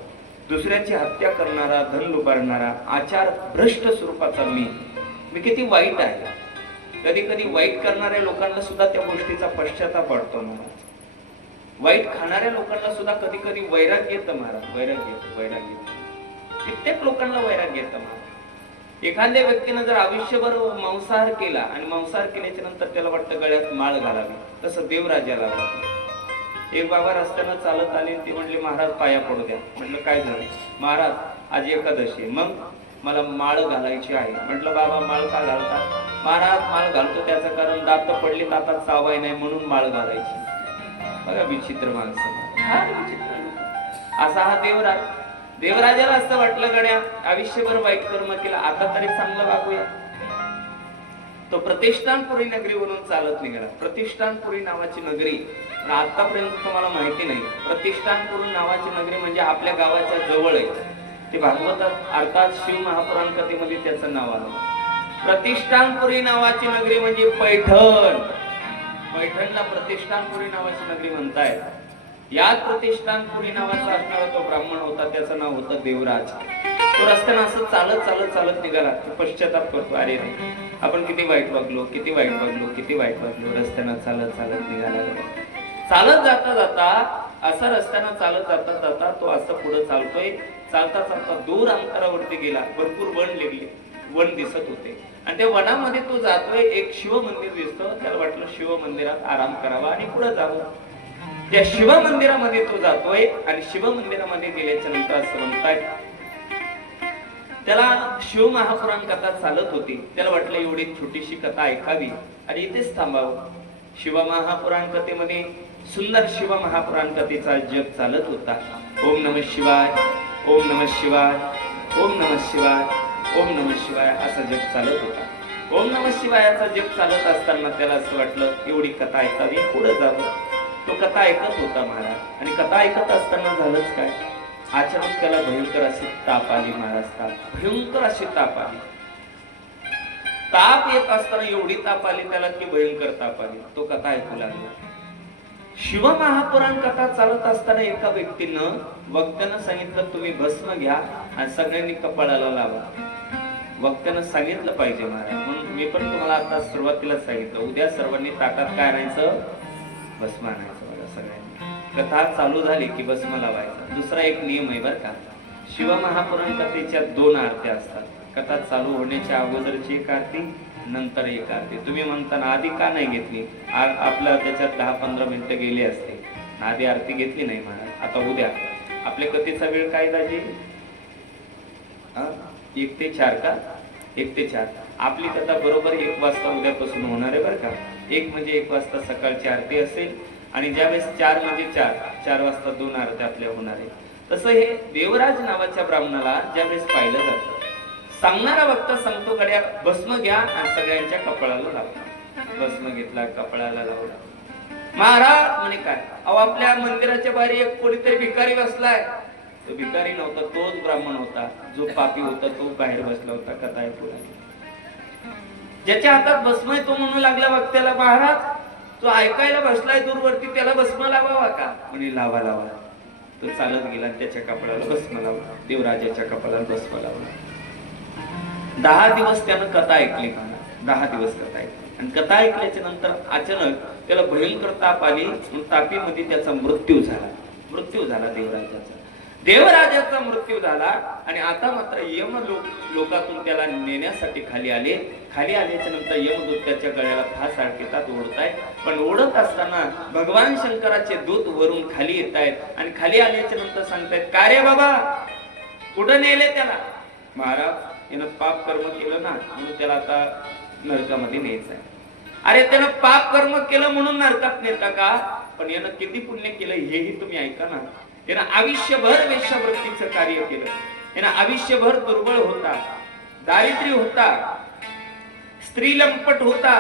दुसऱ्याची हत्या करणारा, धन लुबाडणारा, आचार भ्रष्ट स्वरूपाचा मी किती वाईट आहे. कधी कधी वाईट करणाऱ्या लोकांना सुद्धा त्या गोष्टीचा पश्चाताप वाटतो महाराज. वाईट खाणाऱ्या लोकांना सुद्धा कधी कधी वैराग्य येतं महाराज, वैराग्य येतं. कित्येक लोकांना वैराग्य येतं महाराज. एखाद्या व्यक्तीनं जर आयुष्यभर मांसाहार केला आणि मांसाहार केल्याच्या नंतर त्याला वाटतं गळ्यात माळ घालावी, तसं देवराजाला वाटतं. एक बाबा रस्त्यानं चालत आले, ते म्हणले महाराज पाया पडू द्या. म्हटलं काय झालं? महाराज आज एकादशी आहे, मग मला माळ घालायची आहे. म्हटलं बाबा माळ का घालता? महाराज माळ घालतो त्याचं कारण दात पडले, दातात चावाय नाही म्हणून माळ घालायची. बघा विचित्र माणसं, विचित्र. असा हा देवराज. देवराजाला असं वाटलं गड्या आयुष्यभर वाईट कर्म केला, आता तरी चांगलं वागूया. तो प्रतिष्ठानपुरी नगरीवरून चालत निघाला. प्रतिष्ठानपुरी नावाची नगरी आतापर्यंत तुम्हाला माहिती नाही. प्रतिष्ठानपुरी नावाची नगरी म्हणजे आपल्या गावाच्या जवळ आहे. ते भागवतात अर्थात शिव महापुराण कथेमध्ये त्याचं नाव आलं. प्रतिष्ठानपुरी नावाची नगरी म्हणजे पैठण. पैठणला प्रतिष्ठानपुरी नावाची नगरी म्हणतायत. याच प्रतिष्ठानपुरी नावाचा असणारा तो ब्राह्मण होता, त्याचं नाव होतं देवराज. तो रस्त्यानं असं चालत चालत चालत निघाला. तो पश्चाताप करतो, अरे रे आपण किती वाईट वागलो, किती वाईट वागलो, किती वाईट वागलो. रस्त्यानं चालत चालत निघाला. चालत जाता जाता असं रस्त्यानं चालत जाता जाता तो असं पुढे चालतोय. चालता चालता दूर अंतरावरती गेला. भरपूर वन दिसत होते आणि त्या वनामध्ये तो जातोय. एक शिव मंदिर दिसतं. त्याला वाटलं शिव मंदिरात आराम करावा आणि पुढे जावं. त्या शिव मंदिरामध्ये तो जातोय आणि शिव मंदिरामध्ये गेल्याच्या नंतर असं म्हणतायत, त्याला शिव महापुराण कथा चालत होती. त्याला वाटलं एवढी छोटीशी कथा ऐकावी आणि इथेच थांबावं. शिव महापुराण कथेमध्ये सुंदर शिव महापुराण कथेचा जग चालत होता. ओम नमः शिवाय, ओम नमः शिवाय, ओम नमः शिवाय, ओम नमः शिवाय असा जग चालत होता. ओम नमः शिवायाचा जग चालत असताना त्याला असं वाटलं एवढी कथा ऐकावी, पुढे जावं. तो कथा ऐकत होता महाराज आणि कथा ऐकत असताना झालंच काय, अचानक त्याला भयंकर अशी ताप आली महाराज. भयंकर अशी ताप आली. ताप येत असताना एवढी ताप आली त्याला की भयंकर ताप आली. तो कथा ऐकू लागला. शिव महापुराण कथा चालत असताना एका व्यक्तीनं वक्त्यानं सांगितलं तुम्ही भस्म घ्या आणि सगळ्यांनी कपाळाला लावा. वक्त्यानं सांगितलं पाहिजे महाराज, म्हणून मी पण तुम्हाला आता सुरुवातीला सांगितलं उद्या सर्वांनी ताटात काय आणायचं, भस्म आणायचं. बघा सगळ्यांनी कथा चालू झाली की भस्म लावायचा. दुसरा एक नियम आहे बरं का, शिव महापुराण कथेच्या 2 आरत्या असतात. कथा चालू होण्याच्या अगोदरची एक आरती, नंतर एक आरती. तुम्ही म्हणताना आधी का नाही घेतली? आपल्या त्याच्यात 10-15 मिनिटं गेली असते, आधी आरती घेतली नाही महाराज. आता उद्या आपल्या कथेचा वेळ काय दाजी? 1 ते 4 का? 1 ते 4. आपली कथा बरोबर 1 वाजता उद्यापासून होणार आहे बरं का. 1 म्हणजे 1 वाजता सकाळची आरती असेल आणि ज्यावेळेस 4 म्हणजे 4 वाजता 2 आरत्या आपल्या होणार आहे. तसं हे देवराज नावाच्या ब्राह्मणाला ज्यावेळेस पाहिलं जातं, सांगणारा वक्ता सांगतो गड्या भस्म घ्या आणि सगळ्यांच्या कपाळाला लावा. भस्म घेतला, कपाळाला लावला. महाराज म्हणे काय, अहो आपल्या मंदिराच्या बाहेर एक कोणीतरी भिकारी बसलाय. तो भिकारी नव्हता, तोच ब्राह्मण होता. जो पापी होता तो बाहेर बसला होता. कथा ऐकू लागली. ज्याच्या हातात भस्म आहे तो म्हणू लागला वक्त्याला, महाराज तो ऐकायला बसलाय दूरवरती, त्याला भस्म लावावा का? म्हणे लावा लावा. तो चालत गेला आणि त्याच्या कपाळाला भस्म लावला. देवराजाच्या कपाळाला भस्म लावला. 10 दिवस त्यानं कथा ऐकली. 10 दिवस कथा ऐकली आणि कथा ऐकल्याच्या नंतर अचानक त्याला भयंकर ताप आली. तापीमध्ये त्याचा मृत्यू झाला. देवराजाचा मृत्यू झाला आणि आता मात्र लोकातून त्याला नेण्यासाठी खाली आल्याच्या नंतर यमदूत त्याच्या गळ्याला फास अडकतात, ओढतायत. पण ओढत असताना भगवान शंकराचे दूत वरून खाली येत आहेत आणि खाली आल्याच्या नंतर सांगतायत, का रे बाबा कुठं नेले त्याला? महाराज यानं पाप कर्म केलं ना म्हणून त्याला आता नरकामध्ये न्यायचं आहे. अरे त्यानं पाप कर्म केलं म्हणून नरकात नेता का? पण यानं किती पुण्य केलं हेही तुम्ही ऐका ना. यानं आयुष्यभर वेश्यावृत्तीचं कार्य केलं. यानं आयुष्यभर दुर्बळ होता, दारिद्र्य होता, स्त्री लंपट होता,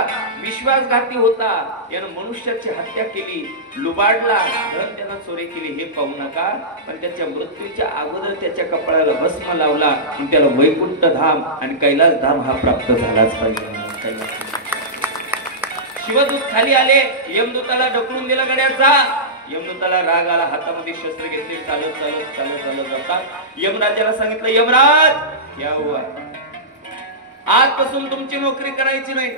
विश्वासघाती होता. यानं मनुष्याची हत्या केली, लुबाडला, धन त्यानं चोरी केली हे पाहू नका. पण त्याच्या मृत्यूच्या अगोदर त्याच्या कपाळाला भस्म लावला आणि त्याला वैकुंठ धाम आणि कैलास धाम हा प्राप्त झालाच पाहिजे. शिवदूत खाली आले, यमदूताला ढकलून दिला गड्याचा. यमदूताला राग आला, हातामध्ये शस्त्र घेतले, चालत चालत चालत चालत जातात. यमराजाला सांगितलं, यमराज या हुआ, आजपासून तुमची नोकरी करायची नाही.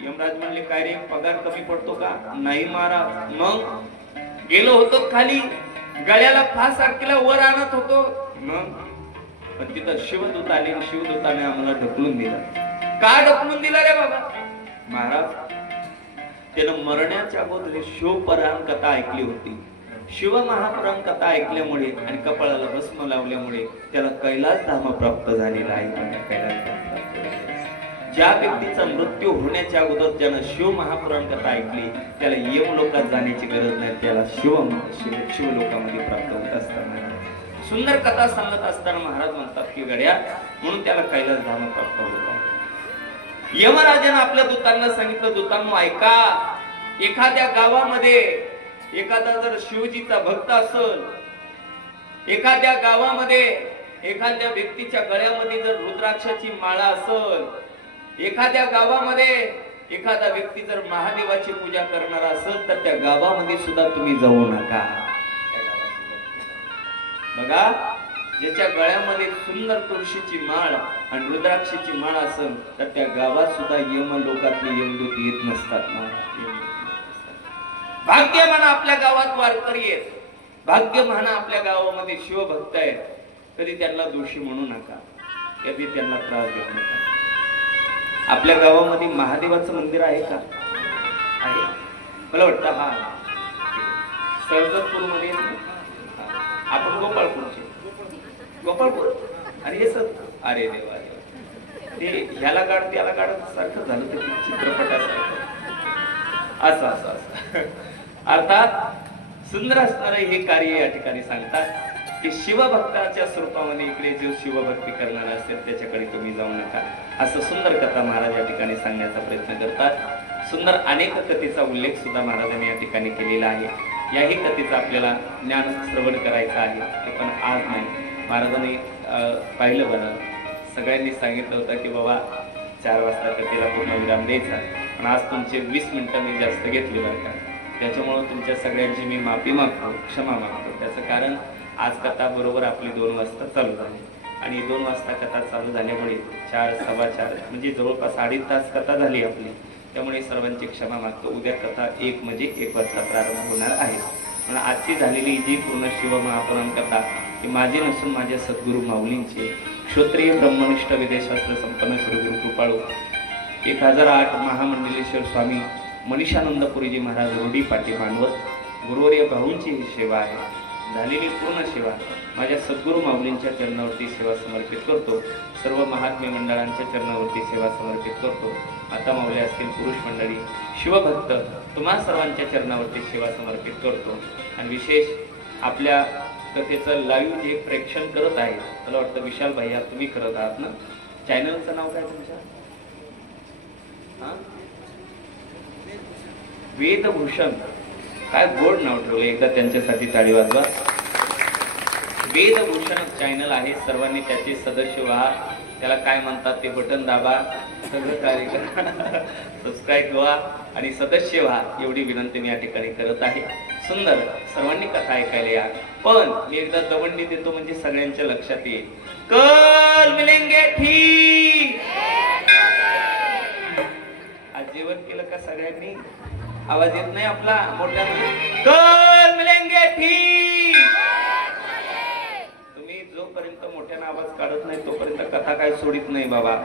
यमराज म्हणले, काय रे पगार कमी पडतो का? नाही महाराज. मग गेलो होतो खाली, गळ्याला फास अडकेला वर आणत होतो. मग पण तिथं शिवदूत आले, शिवदूताने आम्हाला ढकलून दिला. का ढकलून दिला रे बाबा? महाराज त्यानं मरण्याच्या अगोदर शिवपुराण कथा ऐकली होती. शिव महापुराण कथा ऐकल्यामुळे आणि कपाळाला भस्म लावल्यामुळे त्याला कैलास धाम प्राप्त झालेला आहे. कैलास धाम प्राप्त झालेला. ज्या व्यक्तीचा मृत्यू होण्याच्या अगोदर ज्यानं शिव महापुराण कथा ऐकली त्याला यमलोकात जाण्याची गरज नाही, त्याला शिवलोकामध्ये प्राप्त होत असताना सुंदर कथा सांगत असताना महाराज म्हणतात की गड्या म्हणून त्याला कैलास धाम प्राप्त होत आहे. यमराजाने आपल्या दूतांना सांगितलं, दूतांनो ऐका, एखाद्या गावामध्ये एखादा जर शिवजीचा भक्त असेल, एखाद्या गावामध्ये एखाद्या व्यक्तीच्या गळ्यामध्ये जर रुद्राक्षाची माळा असेल, एखाद्या गावामध्ये एखादा व्यक्ती जर महादेवाची पूजा करणारा असेल तर त्या गावामध्ये सुद्धा तुम्ही जाऊ नका. बघा, ज्याच्या गळ्यामध्ये सुंदर तुळशीची माळ आणि रुद्राक्षाची माळ असेल तर त्या गावात सुद्धा यमलोकातले यमदूत येत नसतात. भाग्यमान आपल्या गावात वारकरी आहेत, भाग्यमान आपल्या गावामध्ये शिवभक्त आहेत. कधी त्यांना दोषी म्हणू नका, कधी त्यांना त्रास देऊ नका. आपल्या गावामध्ये महादेवाचं मंदिर आहे का? आहे मला वाटतं. हा सरजतपूर मध्ये आपण गोपाळपूरचे, गोपाळपूर आणि हे सर, अरे देवा ते ह्याला काढ त्याला काढत सारखं झालं ते चित्रपटासारखं. असं असं असं अर्थात सुंदर असणारं हे कार्य या ठिकाणी सांगतात की शिवभक्ताच्या स्वरूपामध्ये इकडे जो शिवभक्ती करणारा असेल त्याच्याकडे तुम्ही जाऊ नका. असं सुंदर कथा महाराज या ठिकाणी सांगण्याचा प्रयत्न करतात. सुंदर अनेक कथेचा उल्लेख सुद्धा महाराजांनी या ठिकाणी केलेला आहे. याही कथेचा आपल्याला ज्ञान श्रवण करायचं आहे, ते पण आज नाही. महाराजांनी पाहिलं बरं, सगळ्यांनी सांगितलं होतं की बाबा 4 वाजता कथेला पूर्ण विराम द्यायचा, पण आज तुमचे 20 मिनिटं मी जास्त घेतली बरं का. त्याच्यामुळं तुमच्या सगळ्यांची मी माफी मागतो, क्षमा मागतो. त्याचं कारण आज कथा बरोबर आपली 2 वाजता चालू झाली आणि 2 वाजता कथा चालू झाल्यामुळे 4, 4:15 म्हणजे जवळपास 2.5 तास कथा झाली आपली. त्यामुळे सर्वांची क्षमा मागतो. उद्या कथा 1 म्हणजे 1 वाजता प्रारंभ होणार आहे. पण आजची झालेली जी पूर्ण शिव महापुराण कथा ही माझी नसून माझ्या सद्गुरू माऊलींची, क्षत्रिय ब्रह्मनिष्ठ विदेशास्त्र संपन्न श्रीगुरु कृपाळू 1008 महामंडलेश्वर स्वामी मनीषानंदपुरीजी महाराज रूढी पाटी मानवत गुरुवर्य भाऊंची ही सेवा आहे. झालेली पूर्ण सेवा माझ्या सद्गुरू माऊलींच्या चरणावरती सेवा समर्पित करतो. सर्व महात्मे मंडळांच्या चरणावरती सेवा समर्पित करतो. आता माऊली असतील, पुरुष मंडळी, शिवभक्त तुम्हा सर्वांच्या चरणावरती सेवा समर्पित करतो. आणि विशेष आपल्या कथेचं लाईव्ह जे प्रेक्षण करत आहे, मला वाटतं विशाल भैया तुम्ही करत आहात ना. चॅनलचं नाव काय तुमच्या? वेदभूषण. काय गोड नाव ठेवलं, एकदा त्यांच्यासाठी टाळी वाजवा. वेदभूषण चॅनल आहे, सर्वांनी त्याचे सदस्य व्हा. त्याला काय म्हणतात ते बटन दाबा, सगळं कार्य करा, सबस्क्राईब व्हा आणि सदस्य व्हा एवढी विनंती मी या ठिकाणी करत आहे. सुंदर सर्वांनी कथा ऐकायला या. पण मी एकदा दवंडी देतो म्हणजे सगळ्यांच्या लक्षात येईल. कल मिलेंगे ठीक. आज जेवण केलं का सगळ्यांनी? आवाज येत नाही आपला मोठ्यानं. कल मिलेंगे ठीक. तुम्ही जोपर्यंत मोठ्यानं आवाज काढत नाही तोपर्यंत कथा काय सोडित नाही बाबा.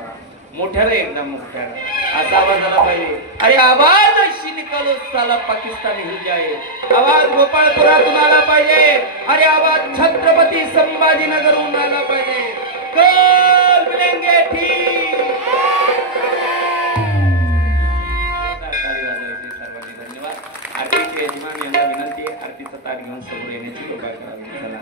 मोठ्यानं एकदम मोठ्यानं असा आवाज आला पाहिजे. अरे आवाज अशी निकालो साला पाकिस्तानी हिल जाए. आवाज गोपाळपुरातून आला पाहिजे. अरे आवाज छत्रपती संभाजीनगरहून आला पाहिजे. कल मिलेंगे ठीक. यजमान यांना विनंती आहे आरतीचा ताट घेऊन समोर येण्याची कृपा करावी. चला